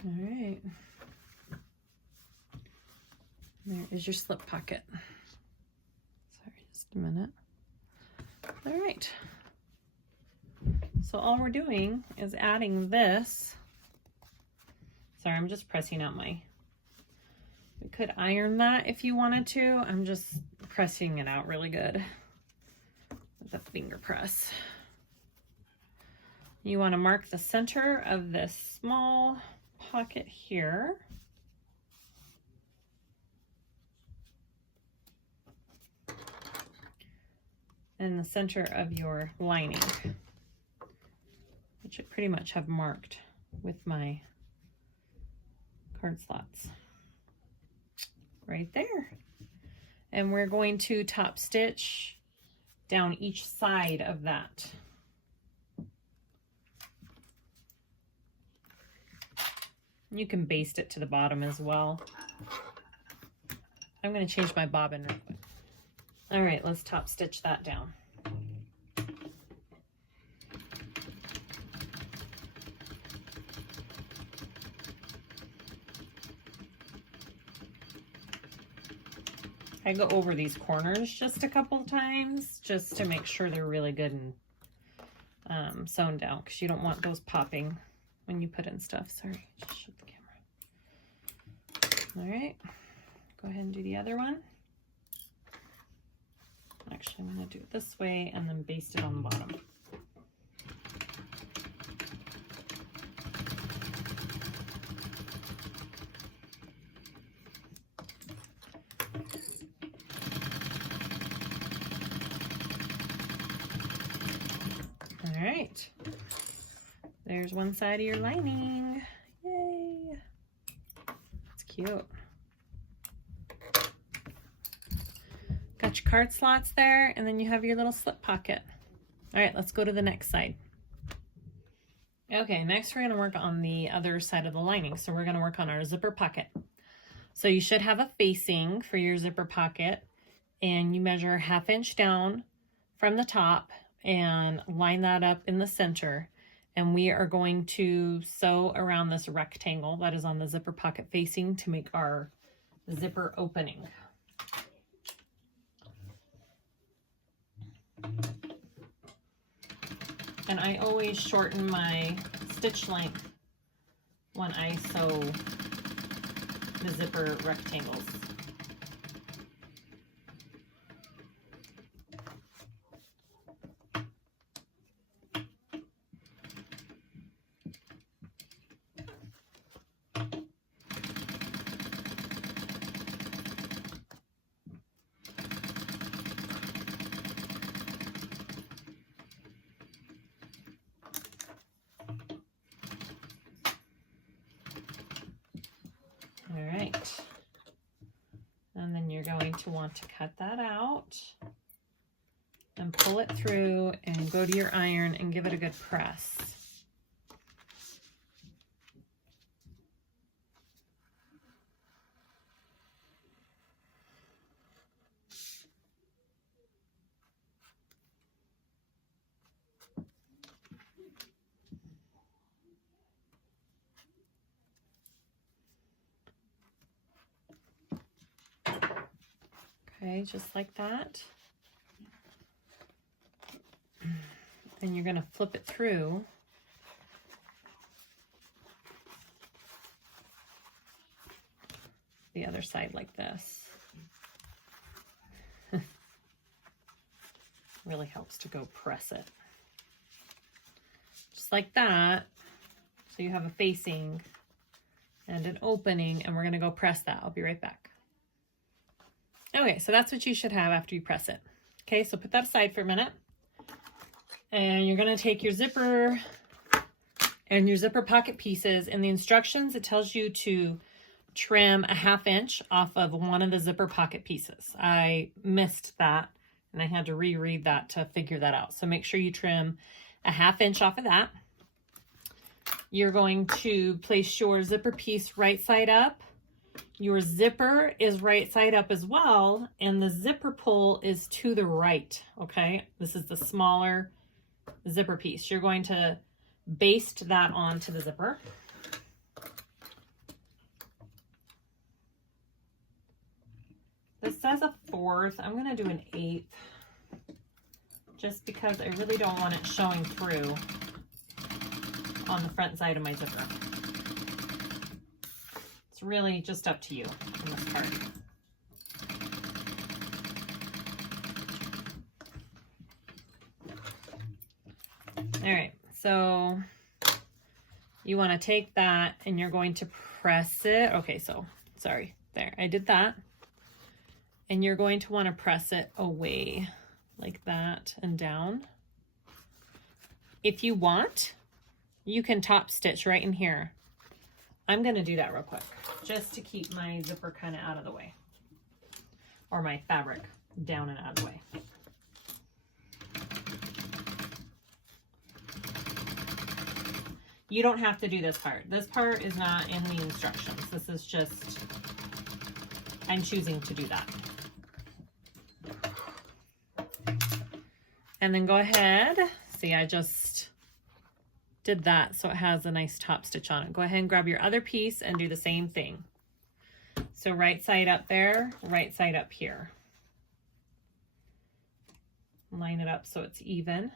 All right. There is your slip pocket. Sorry, just a minute. All right. So all we're doing is adding this. Sorry, I'm just pressing out my, we could iron that if you wanted to. I'm just pressing it out really good with a finger press. You want to mark the center of this small pocket here. And the center of your lining, which I pretty much have marked with my card slots right there. And we're going to top stitch down each side of that. You can baste it to the bottom as well. I'm going to change my bobbin real quick. All right, let's top stitch that down. I go over these corners just a couple times just to make sure they're really good and sewn down, because you don't want those popping when you put in stuff. Sorry, just shut the camera. All right, go ahead and do the other one. Actually, I'm going to do it this way and then baste it on the bottom. All right, there's one side of your lining. Yay! It's cute. Got your card slots there, and then you have your little slip pocket. All right, let's go to the next side. Okay, next we're going to work on the other side of the lining. So we're going to work on our zipper pocket. So you should have a facing for your zipper pocket, and you measure 1/2 inch down from the top and line that up in the center. And we are going to sew around this rectangle that is on the zipper pocket facing to make our zipper opening. And I always shorten my stitch length when I sew the zipper rectangles. All right, and then you're going to want to cut that out and pull it through and go to your iron and give it a good press. Okay, just like that. Then you're going to flip it through. The other side like this. Really helps to go press it. Just like that. So you have a facing and an opening, and we're going to go press that. I'll be right back. Okay, so that's what you should have after you press it. Okay, so put that aside for a minute. And you're going to take your zipper and your zipper pocket pieces. In the instructions, it tells you to trim a 1/2 inch off of one of the zipper pocket pieces. I missed that, and I had to reread that to figure that out. So make sure you trim a 1/2 inch off of that. You're going to place your zipper piece right side up. Your zipper is right side up as well, and the zipper pull is to the right, okay? This is the smaller zipper piece. You're going to baste that onto the zipper. This says a 4/4. I'm going to do an 1/8 just because I really don't want it showing through on the front side of my zipper. It's really just up to you in this part. All right, so you want to take that and you're going to press it. Okay, so sorry, there, I did that. And you're going to want to press it away like that and down. If you want, you can top stitch right in here. I'm going to do that real quick just to keep my zipper kind of out of the way, or my fabric down and out of the way. You don't have to do this part. This part is not in the instructions. This is just, I'm choosing to do that. And then go ahead. See, I just did that so it has a nice top stitch on it. Go ahead and grab your other piece and do the same thing. So right side up there, right side up here. Line it up so it's even.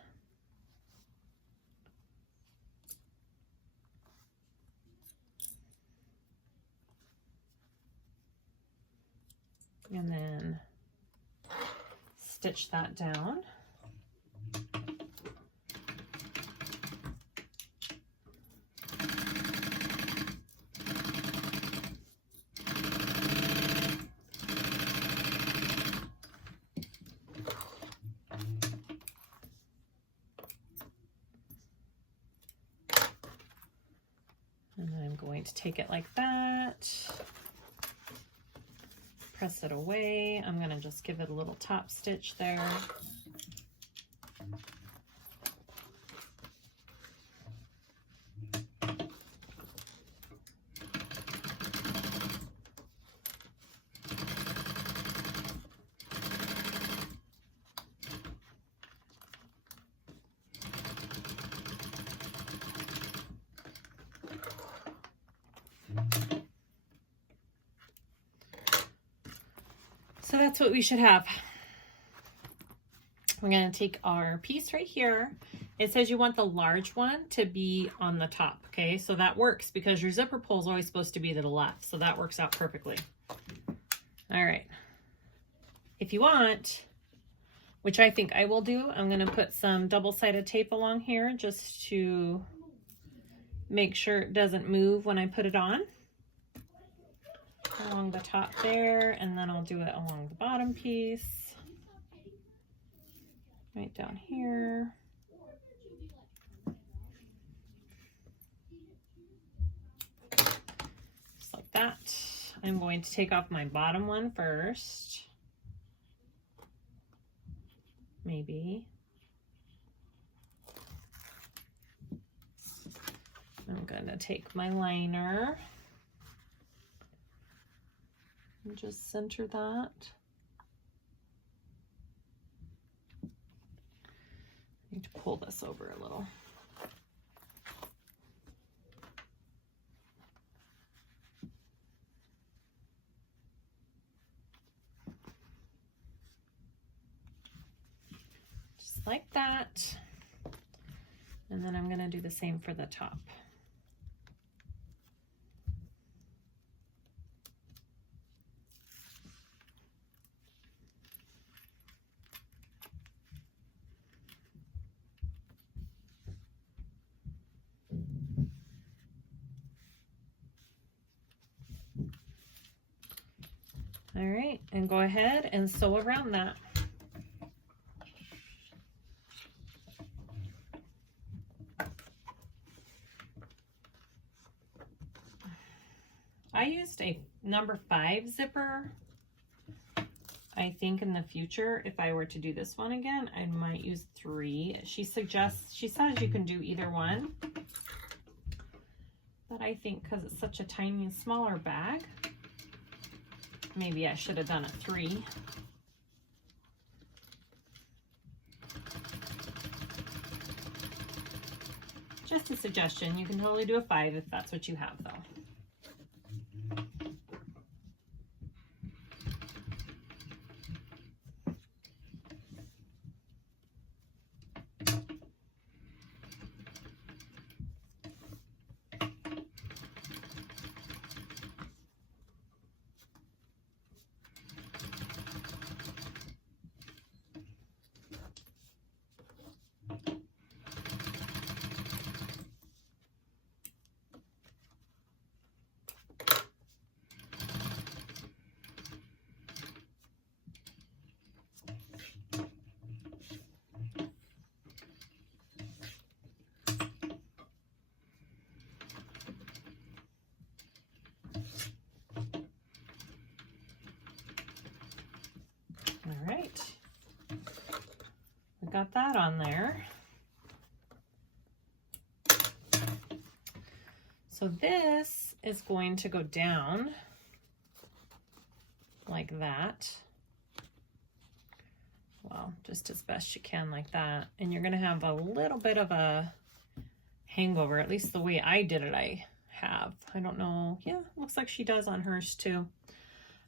And then stitch that down. And then I'm going to take it like that. Press it away. I'm going to just give it a little top stitch there. So that's what we should have. We're going to take our piece right here. It says you want the large one to be on the top, okay? So that works because your zipper pull is always supposed to be to the left. So that works out perfectly. All right. If you want, which I think I will do, I'm going to put some double-sided tape along here just to make sure it doesn't move when I put it on. Along the top there, and then I'll do it along the bottom piece. Right down here. Just like that. I'm going to take off my bottom one first. Maybe. I'm going to take my liner and just center that. I need to pull this over a little. Just like that. And then I'm going to do the same for the top. All right, and go ahead and sew around that. I used a number 5 zipper. I think in the future, if I were to do this one again, I might use 3. She says you can do either one. But I think because it's such a tiny, smaller bag, maybe I should have done a 3. Just a suggestion. You can totally do a 5 if that's what you have, though. All right, we got that on there. So this is going to go down like that. Well, just as best you can like that. And you're gonna have a little bit of a hangover, at least the way I did it I don't know. Yeah, looks like she does on hers too.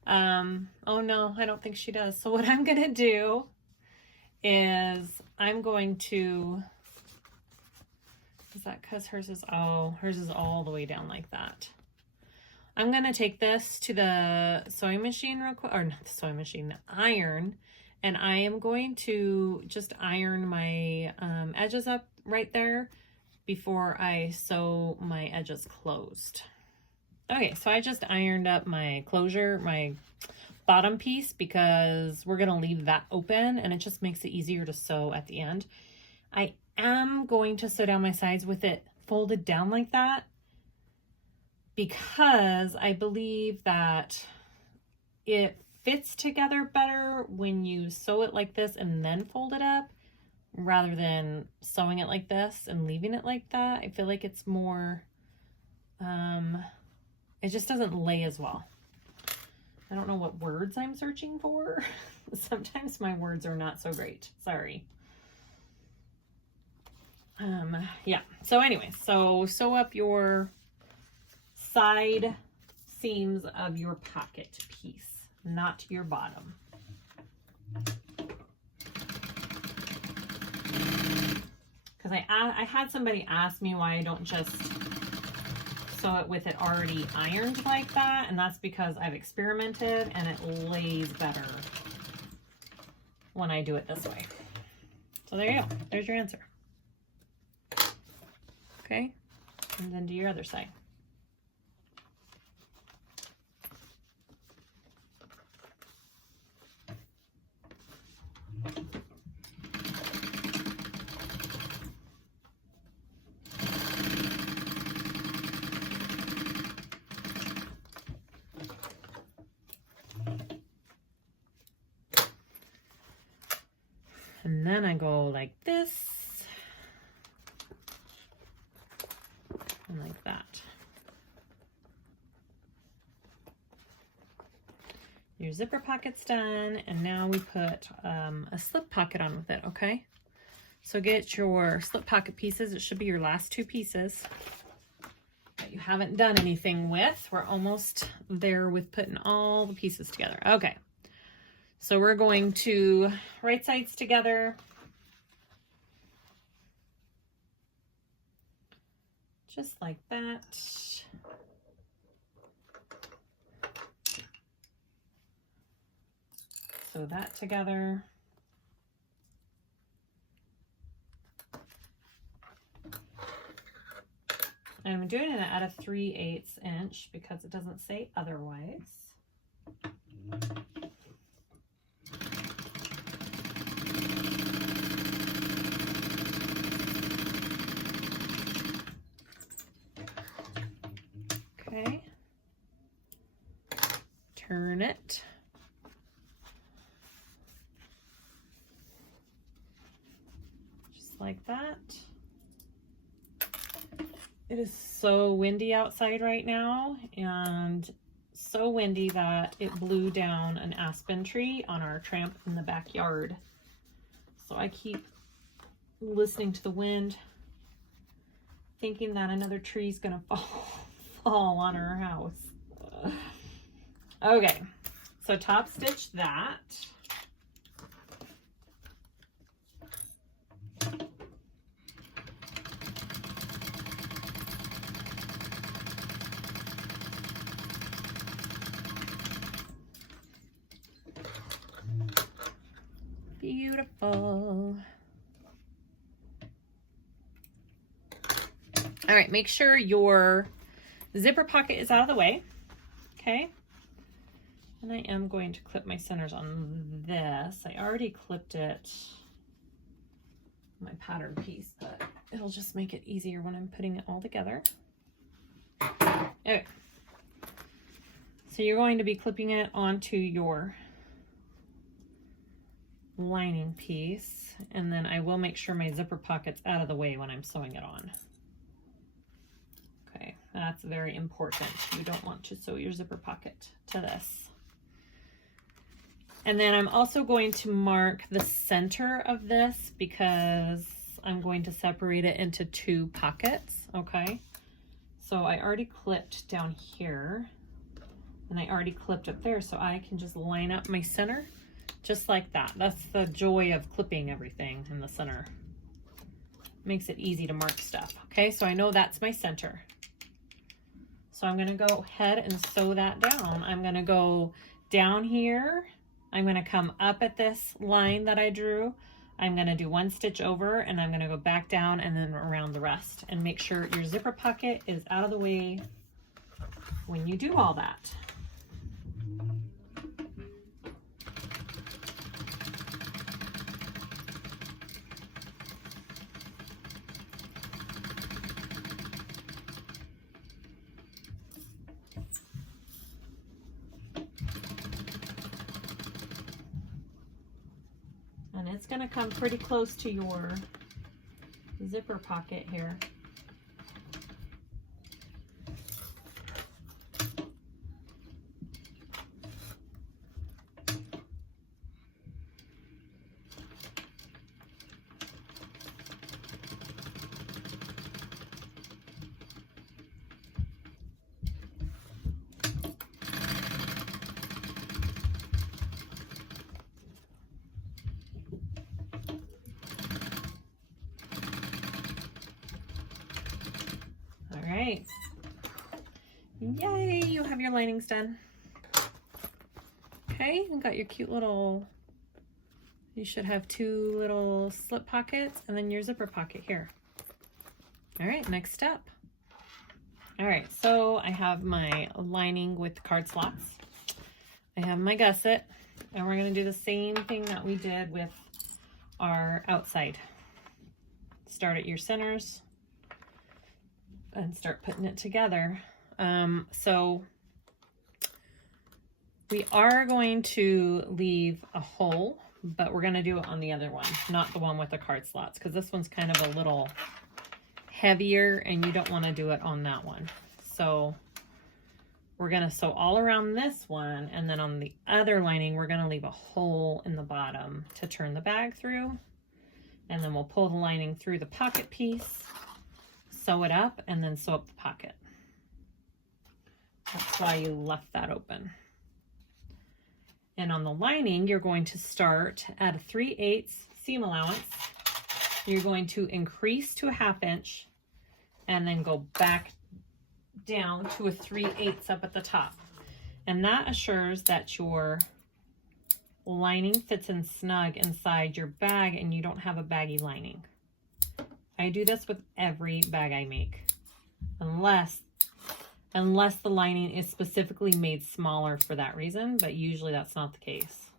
Oh no, I don't think she does. So what I'm gonna do is I'm going to, is that because hers is all the way down like that. I'm gonna take this to the sewing machine real quick, or not the sewing machine, the iron, and I am going to just iron my edges up right there before I sew my edges closed. Okay, so I just ironed up my closure, my bottom piece, because we're gonna leave that open and it just makes it easier to sew at the end. I am going to sew down my sides with it folded down like that because I believe that it fits together better when you sew it like this and then fold it up rather than sewing it like this and leaving it like that. I feel like it's more, it just doesn't lay as well. I don't know what words I'm searching for. Sometimes my words are not so great. Sorry. Yeah. So anyway, so sew up your side seams of your pocket piece, not your bottom. Because I had somebody ask me why I don't just sew it with it already ironed like that, and that's because I've experimented and it lays better when I do it this way. So there you go. There's your answer. Okay, and then do your other side. And then I go like this and like that. Your zipper pocket's done, and now we put a slip pocket on with it, okay? So get your slip pocket pieces. It should be your last two pieces that you haven't done anything with. We're almost there with putting all the pieces together. Okay. So we're going to right sides together. Just like that. Sew that together. And I'm doing it at a 3/8 inch because it doesn't say otherwise. Okay. Turn it. Just like that. It is so windy outside right now, and so windy that it blew down an aspen tree on our tramp in the backyard. So I keep listening to the wind, thinking that another tree is gonna fall on our house. Okay, so top stitch that. Beautiful. All right, make sure your zipper pocket is out of the way, okay? And I am going to clip my centers on this. I already clipped it on my pattern piece, but it'll just make it easier when I'm putting it all together. Okay. So you're going to be clipping it onto your lining piece, and then I will make sure my zipper pocket's out of the way when I'm sewing it on. Okay, that's very important. You don't want to sew your zipper pocket to this. And then I'm also going to mark the center of this because I'm going to separate it into two pockets, okay? So I already clipped down here, and I already clipped up there, so I can just line up my center just like that. That's the joy of clipping everything in the center. Makes it easy to mark stuff. Okay, so I know that's my center. So I'm gonna go ahead and sew that down. I'm gonna go down here. I'm gonna come up at this line that I drew. I'm gonna do one stitch over, and I'm gonna go back down and then around the rest. And make sure your zipper pocket is out of the way when you do all that. And it's going to come pretty close to your zipper pocket here. Yay, you have your linings done. Okay, you got your cute little, you should have 2 little slip pockets and then your zipper pocket here. All right, next step. All right, so I have my lining with card slots. I have my gusset, and we're gonna do the same thing that we did with our outside. Start at your centers and start putting it together. So we are going to leave a hole, but we're gonna do it on the other one, not the one with the card slots, because this one's kind of a little heavier and you don't want to do it on that one. So we're going to sew all around this one, and then on the other lining we're going to leave a hole in the bottom to turn the bag through, and then we'll pull the lining through the pocket piece, sew it up, and then sew up the pocket. That's why you left that open. And on the lining you're going to start at a 3/8 seam allowance. You're going to increase to a 1/2 inch and then go back down to a 3/8 up at the top. And that assures that your lining fits in snug inside your bag and you don't have a baggy lining. I do this with every bag I make, unless the lining is specifically made smaller for that reason, but usually that's not the case.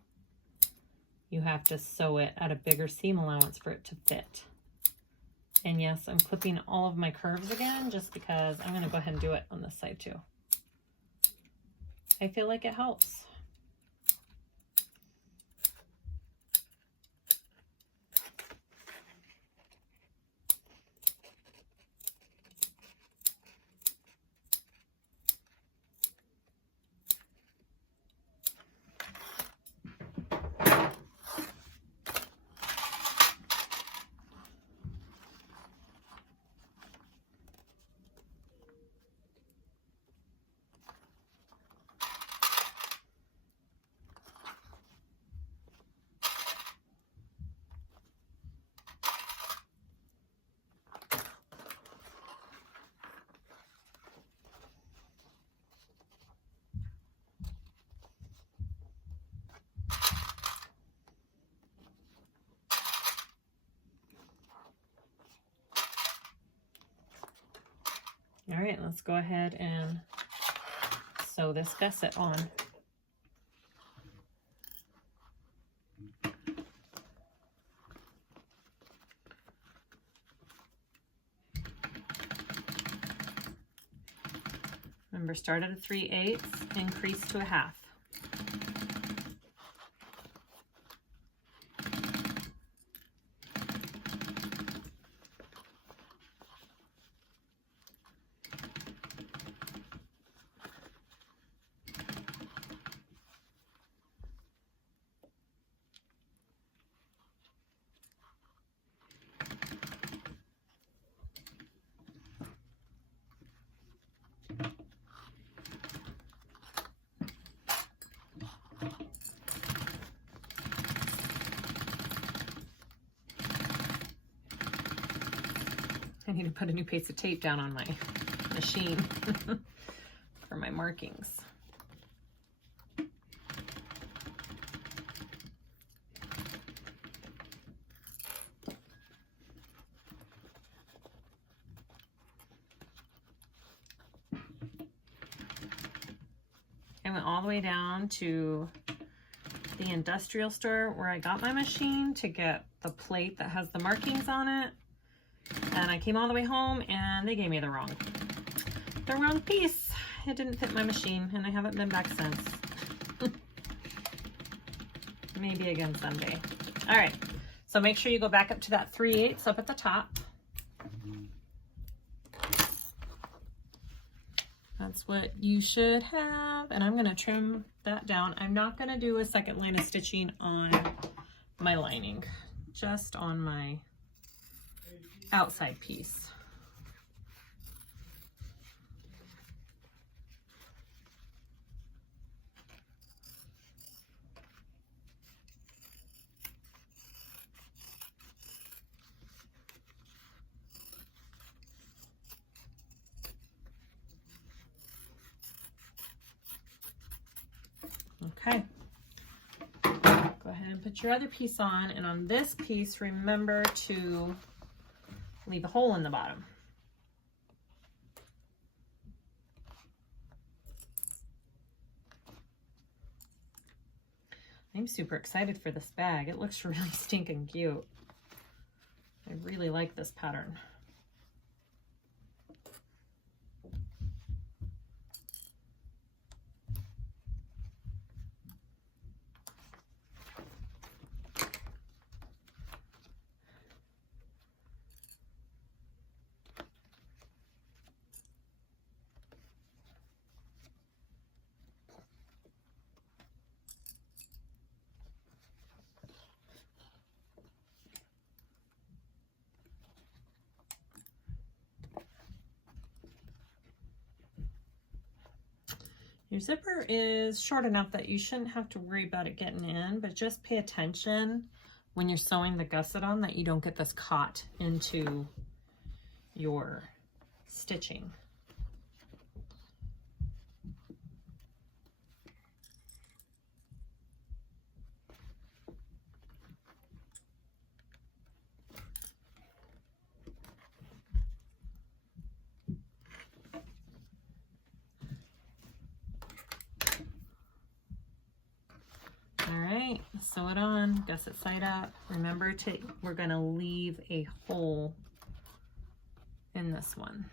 You have to sew it at a bigger seam allowance for it to fit. And yes, I'm clipping all of my curves again just because I'm going to go ahead and do it on this side too. I feel like it helps. All right, let's go ahead and sew this gusset on. Remember, start at a 3/8, increase to a 1/2. I need to put a new piece of tape down on my machine for my markings. I went all the way down to the industrial store where I got my machine to get the plate that has the markings on it. And I came all the way home and they gave me the wrong piece. It didn't fit my machine and I haven't been back since. Maybe again someday. All right, so make sure you go back up to that 3/8 up at the top. That's what you should have. And I'm gonna trim that down. I'm not gonna do a second line of stitching on my lining, just on my outside piece. Okay. Go ahead and put your other piece on, and on this piece, remember to leave a hole in the bottom. I'm super excited for this bag. It looks really stinking cute. I really like this pattern. Your zipper is short enough that you shouldn't have to worry about it getting in, but just pay attention when you're sewing the gusset on that you don't get this caught into your stitching. All right, sew it on, gusset side up. Remember we're gonna leave a hole in this one.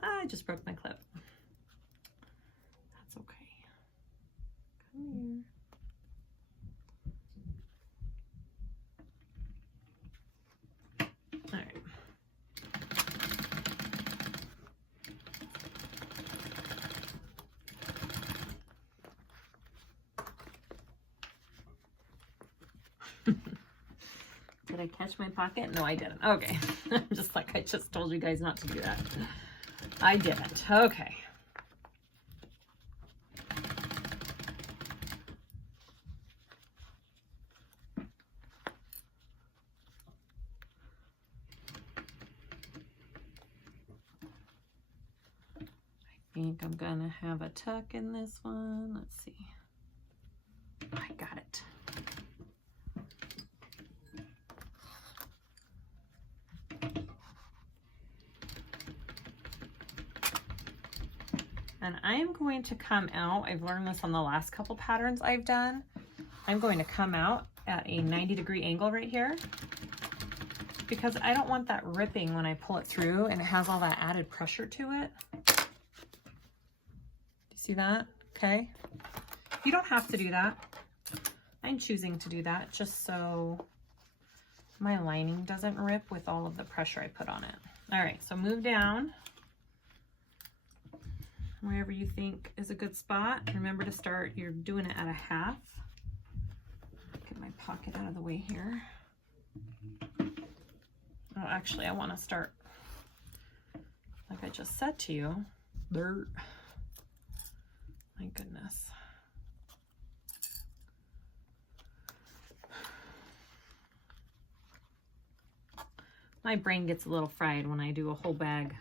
I just broke my clip. That's okay. Come here. All right. Did I catch my pocket? No, I didn't. Okay. Just like I just told you guys not to do that. I didn't. Okay. I think I'm gonna have a tuck in this one. Let's see. I got it. And I am going to come out, I've learned this on the last couple patterns I've done. I'm going to come out at a 90-degree angle right here because I don't want that ripping when I pull it through and it has all that added pressure to it. You see that? Okay. You don't have to do that. I'm choosing to do that just so my lining doesn't rip with all of the pressure I put on it. All right, so move down wherever you think is a good spot. Remember to start, you're doing it at a half. Get my pocket out of the way here. Oh, actually, I want to start, like I just said to you, there. My goodness. My brain gets a little fried when I do a whole bag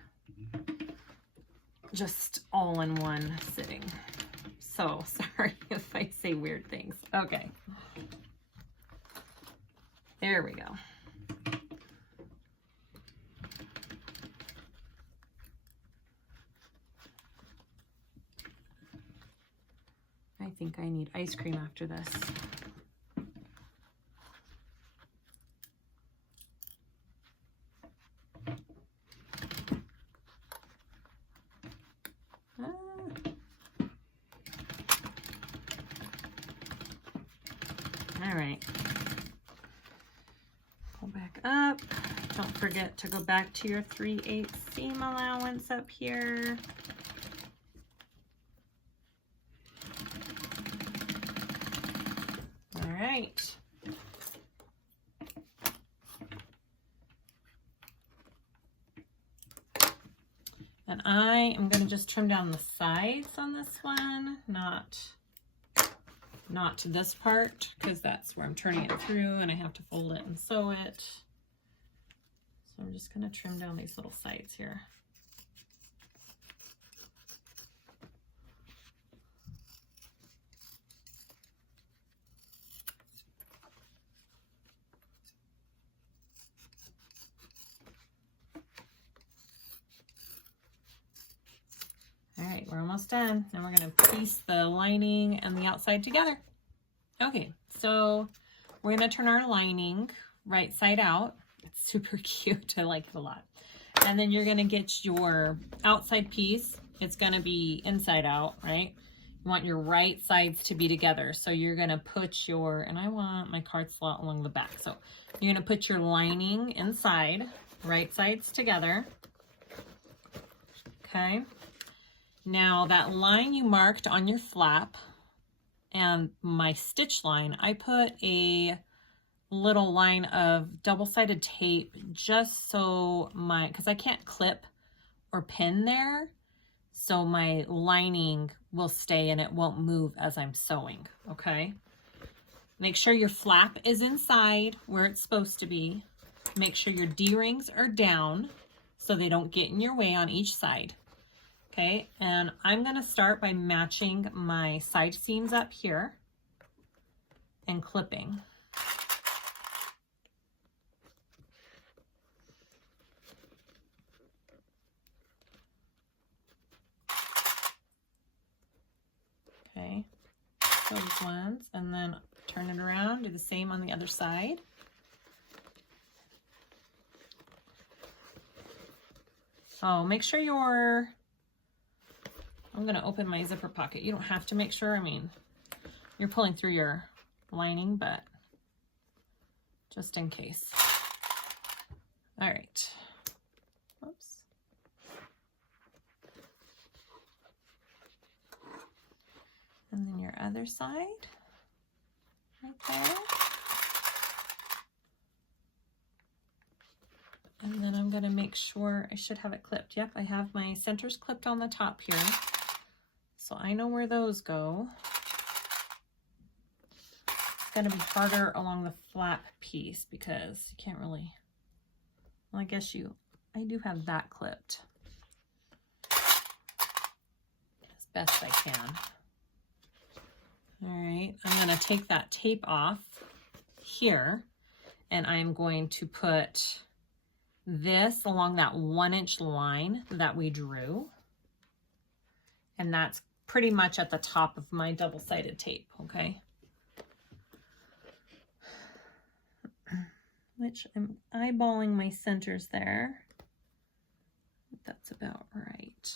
just all in one sitting. So sorry if I say weird things. Okay. There we go. I think I need ice cream after this. All right, pull back up. Don't forget to go back to your 3/8 seam allowance up here. All right. And I am going to just trim down the sides on this one, not to this part, because that's where I'm turning it through and I have to fold it and sew it. So I'm just going to trim down these little sides here. we're almost done. And we're gonna piece the lining and the outside together. Okay, so we're gonna turn our lining right side out. It's super cute, I like it a lot. And then you're gonna get your outside piece. It's gonna be inside out, right? You want your right sides to be together. So you're gonna put your, and I want my card slot along the back. So you're gonna put your lining inside, right sides together. Okay. Now that line you marked on your flap and my stitch line, I put a little line of double-sided tape just so because I can't clip or pin there. So my lining will stay and it won't move as I'm sewing, okay? Make sure your flap is inside where it's supposed to be. Make sure your D-rings are down so they don't get in your way on each side, okay? And I'm gonna start by matching my side seams up here and clipping. Okay, those ones, and then turn it around, do the same on the other side. So make sure I'm gonna open my zipper pocket. You don't have to make sure, I mean, you're pulling through your lining, but just in case. All right, oops. And then your other side, right there. And then I'm gonna make sure, I should have it clipped. Yep, I have my centers clipped on the top here. So I know where those go. It's gonna be harder along the flap piece because you can't really, well, I guess I do have that clipped as best I can. All right, I'm gonna take that tape off here and I'm going to put this along that 1-inch line that we drew. And that's pretty much at the top of my double-sided tape, okay? Which I'm eyeballing my centers there. That's about right.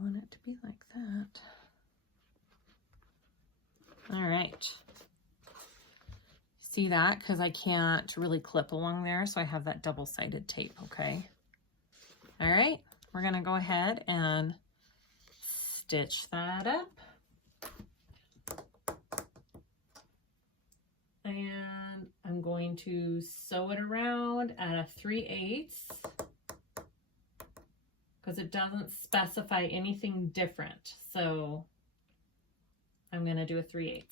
Want it to be like that. All right. See that? Because I can't really clip along there, so I have that double-sided tape, okay? All right, we're gonna go ahead and stitch that up. And I'm going to sew it around at a 3/8. Because it doesn't specify anything different. So I'm going to do a 3/8.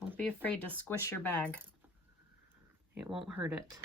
Don't be afraid to squish your bag. It won't hurt it.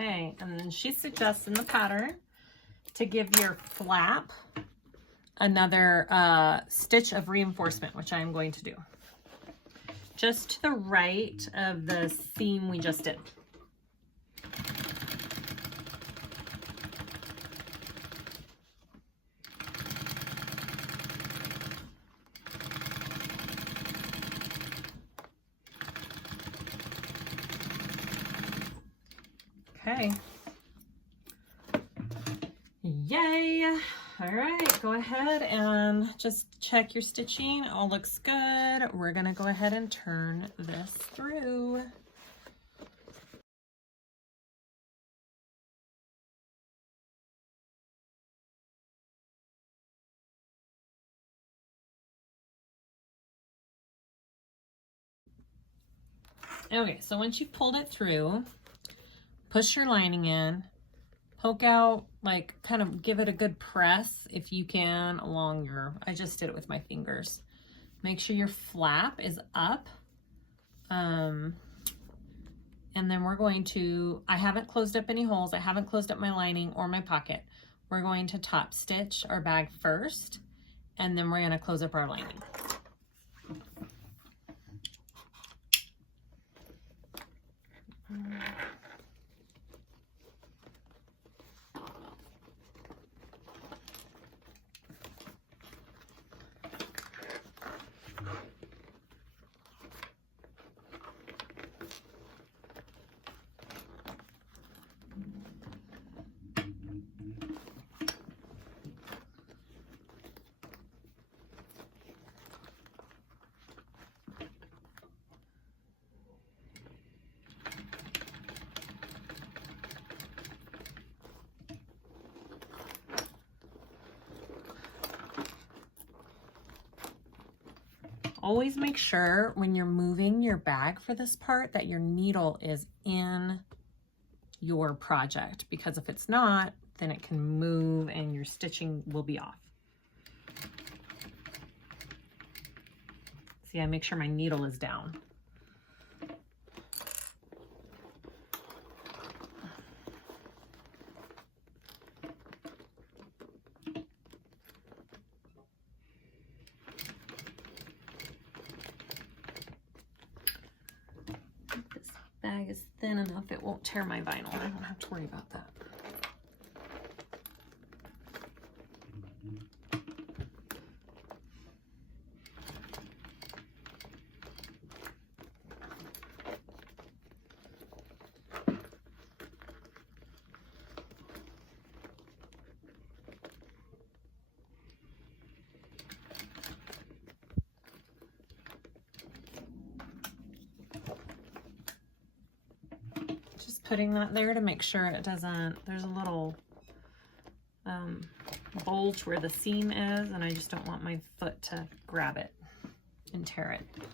Okay, and then she suggests in the pattern to give your flap another stitch of reinforcement, which I am going to do. Just to the right of the seam we just did. Okay. Yay! All right, go ahead and just check your stitching. All looks good. We're gonna go ahead and turn this through. Okay, so once you've pulled it through, push your lining in, poke out, like kind of give it a good press if you can along your, I just did it with my fingers. Make sure your flap is up. And then we're going to, I haven't closed up any holes. I haven't closed up my lining or my pocket. We're going to top stitch our bag first, and then we're going to close up our lining. Always make sure when you're moving your bag for this part that your needle is in your project, because if it's not, then it can move and your stitching will be off. See, I make sure my needle is down. Bag is thin enough, it won't tear my vinyl. I don't have to worry about that. Putting that there to make sure it doesn't, there's a little bulge where the seam is, and I just don't want my foot to grab it and tear it.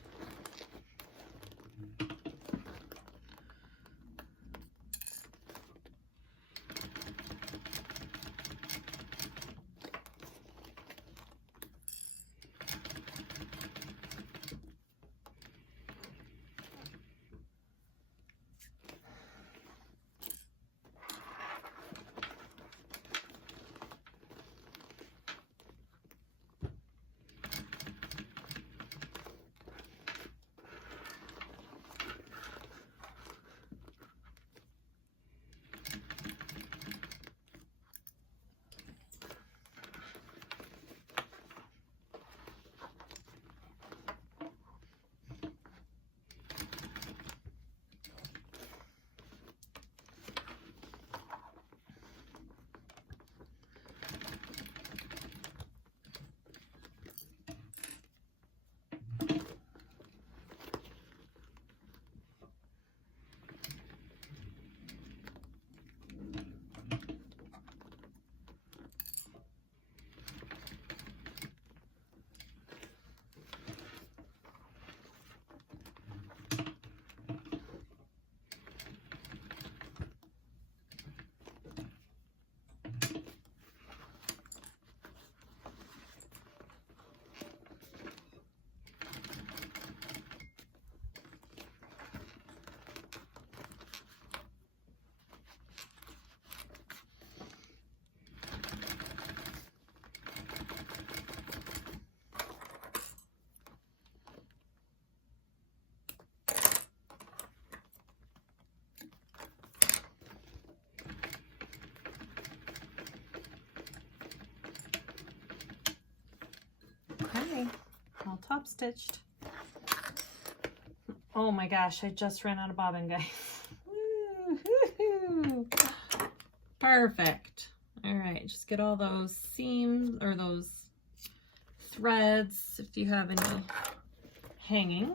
top stitched. Oh my gosh, I just ran out of bobbin, guys. Woo-hoo-hoo. Perfect. All right, just get all those seams or those threads if you have any hanging.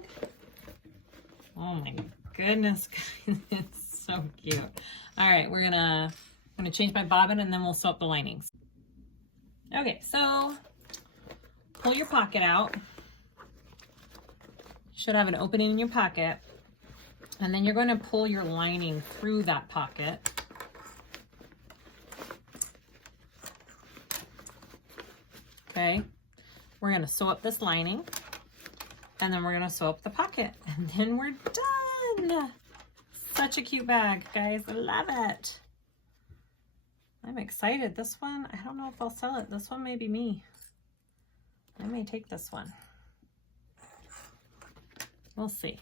Oh my goodness, guys, it's so cute. All right, I'm gonna change my bobbin and then we'll sew up the linings. Okay, so pull your pocket out. Should have an opening in your pocket, and then you're going to pull your lining through that pocket. Okay, we're going to sew up this lining, and then we're going to sew up the pocket, and then we're done. Such a cute bag, guys. I love it. I'm excited. This one, I don't know if I'll sell it. This one may be me. I may take this one. We'll see.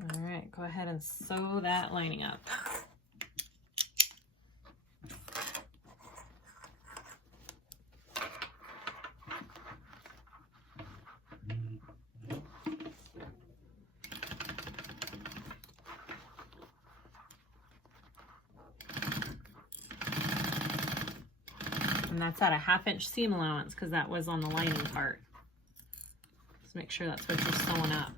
All right, go ahead and sew that lining up. And that's at a 1/2 inch seam allowance because that was on the lining part. Just make sure that's what you're sewing up.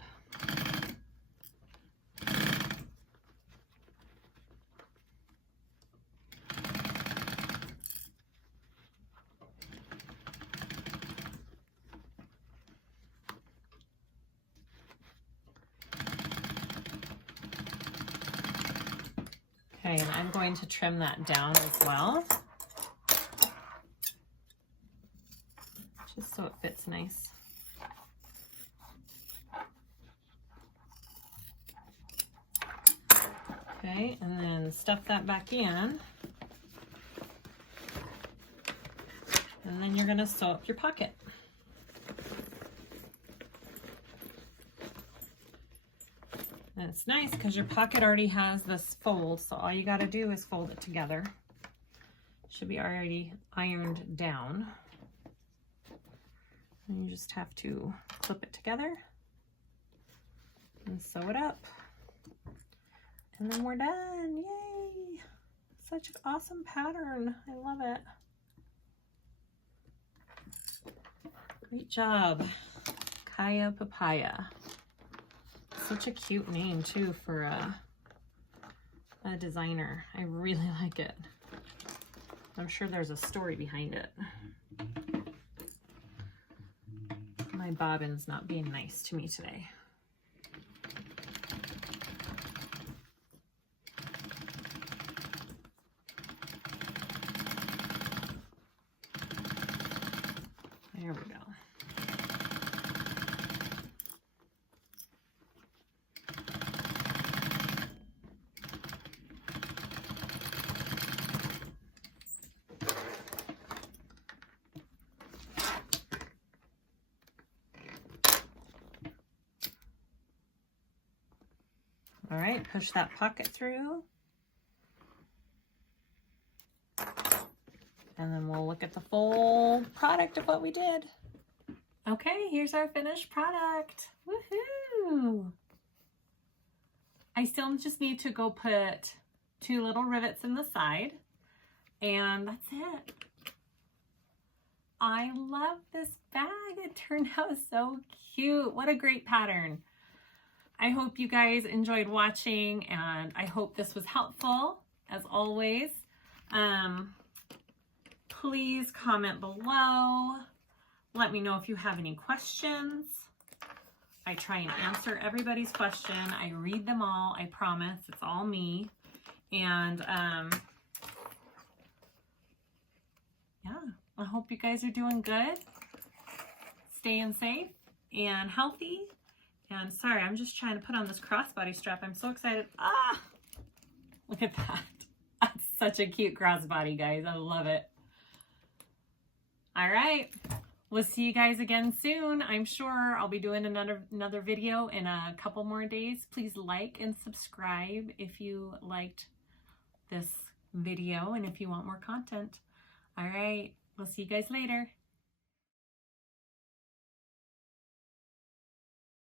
Okay, and I'm going to trim that down as well, just so it fits nice. Okay, and then stuff that back in. And then you're gonna sew up your pocket. And it's nice because your pocket already has this fold, so all you gotta do is fold it together. Should be already ironed down. And you just have to clip it together and sew it up. And then we're done, yay! Such an awesome pattern, I love it. Great job, Kassiah Papaya. Such a cute name too for a designer. I really like it. I'm sure there's a story behind it. My bobbin's not being nice to me today. There we go. All right, push that pocket through. And then we'll look at the full product of what we did. Okay, here's our finished product. Woohoo! I still just need to go put 2 little rivets in the side, and that's it. I love this bag. It turned out so cute. What a great pattern. I hope you guys enjoyed watching, and I hope this was helpful as always. Please comment below. Let me know if you have any questions. I try and answer everybody's question. I read them all, I promise. It's all me. And yeah, I hope you guys are doing good, staying safe and healthy. And sorry, I'm just trying to put on this crossbody strap. I'm so excited. Ah, look at that. That's such a cute crossbody, guys. I love it. All right, we'll see you guys again soon. I'm sure I'll be doing another video in a couple more days. Please like and subscribe if you liked this video and if you want more content. All right, we'll see you guys later.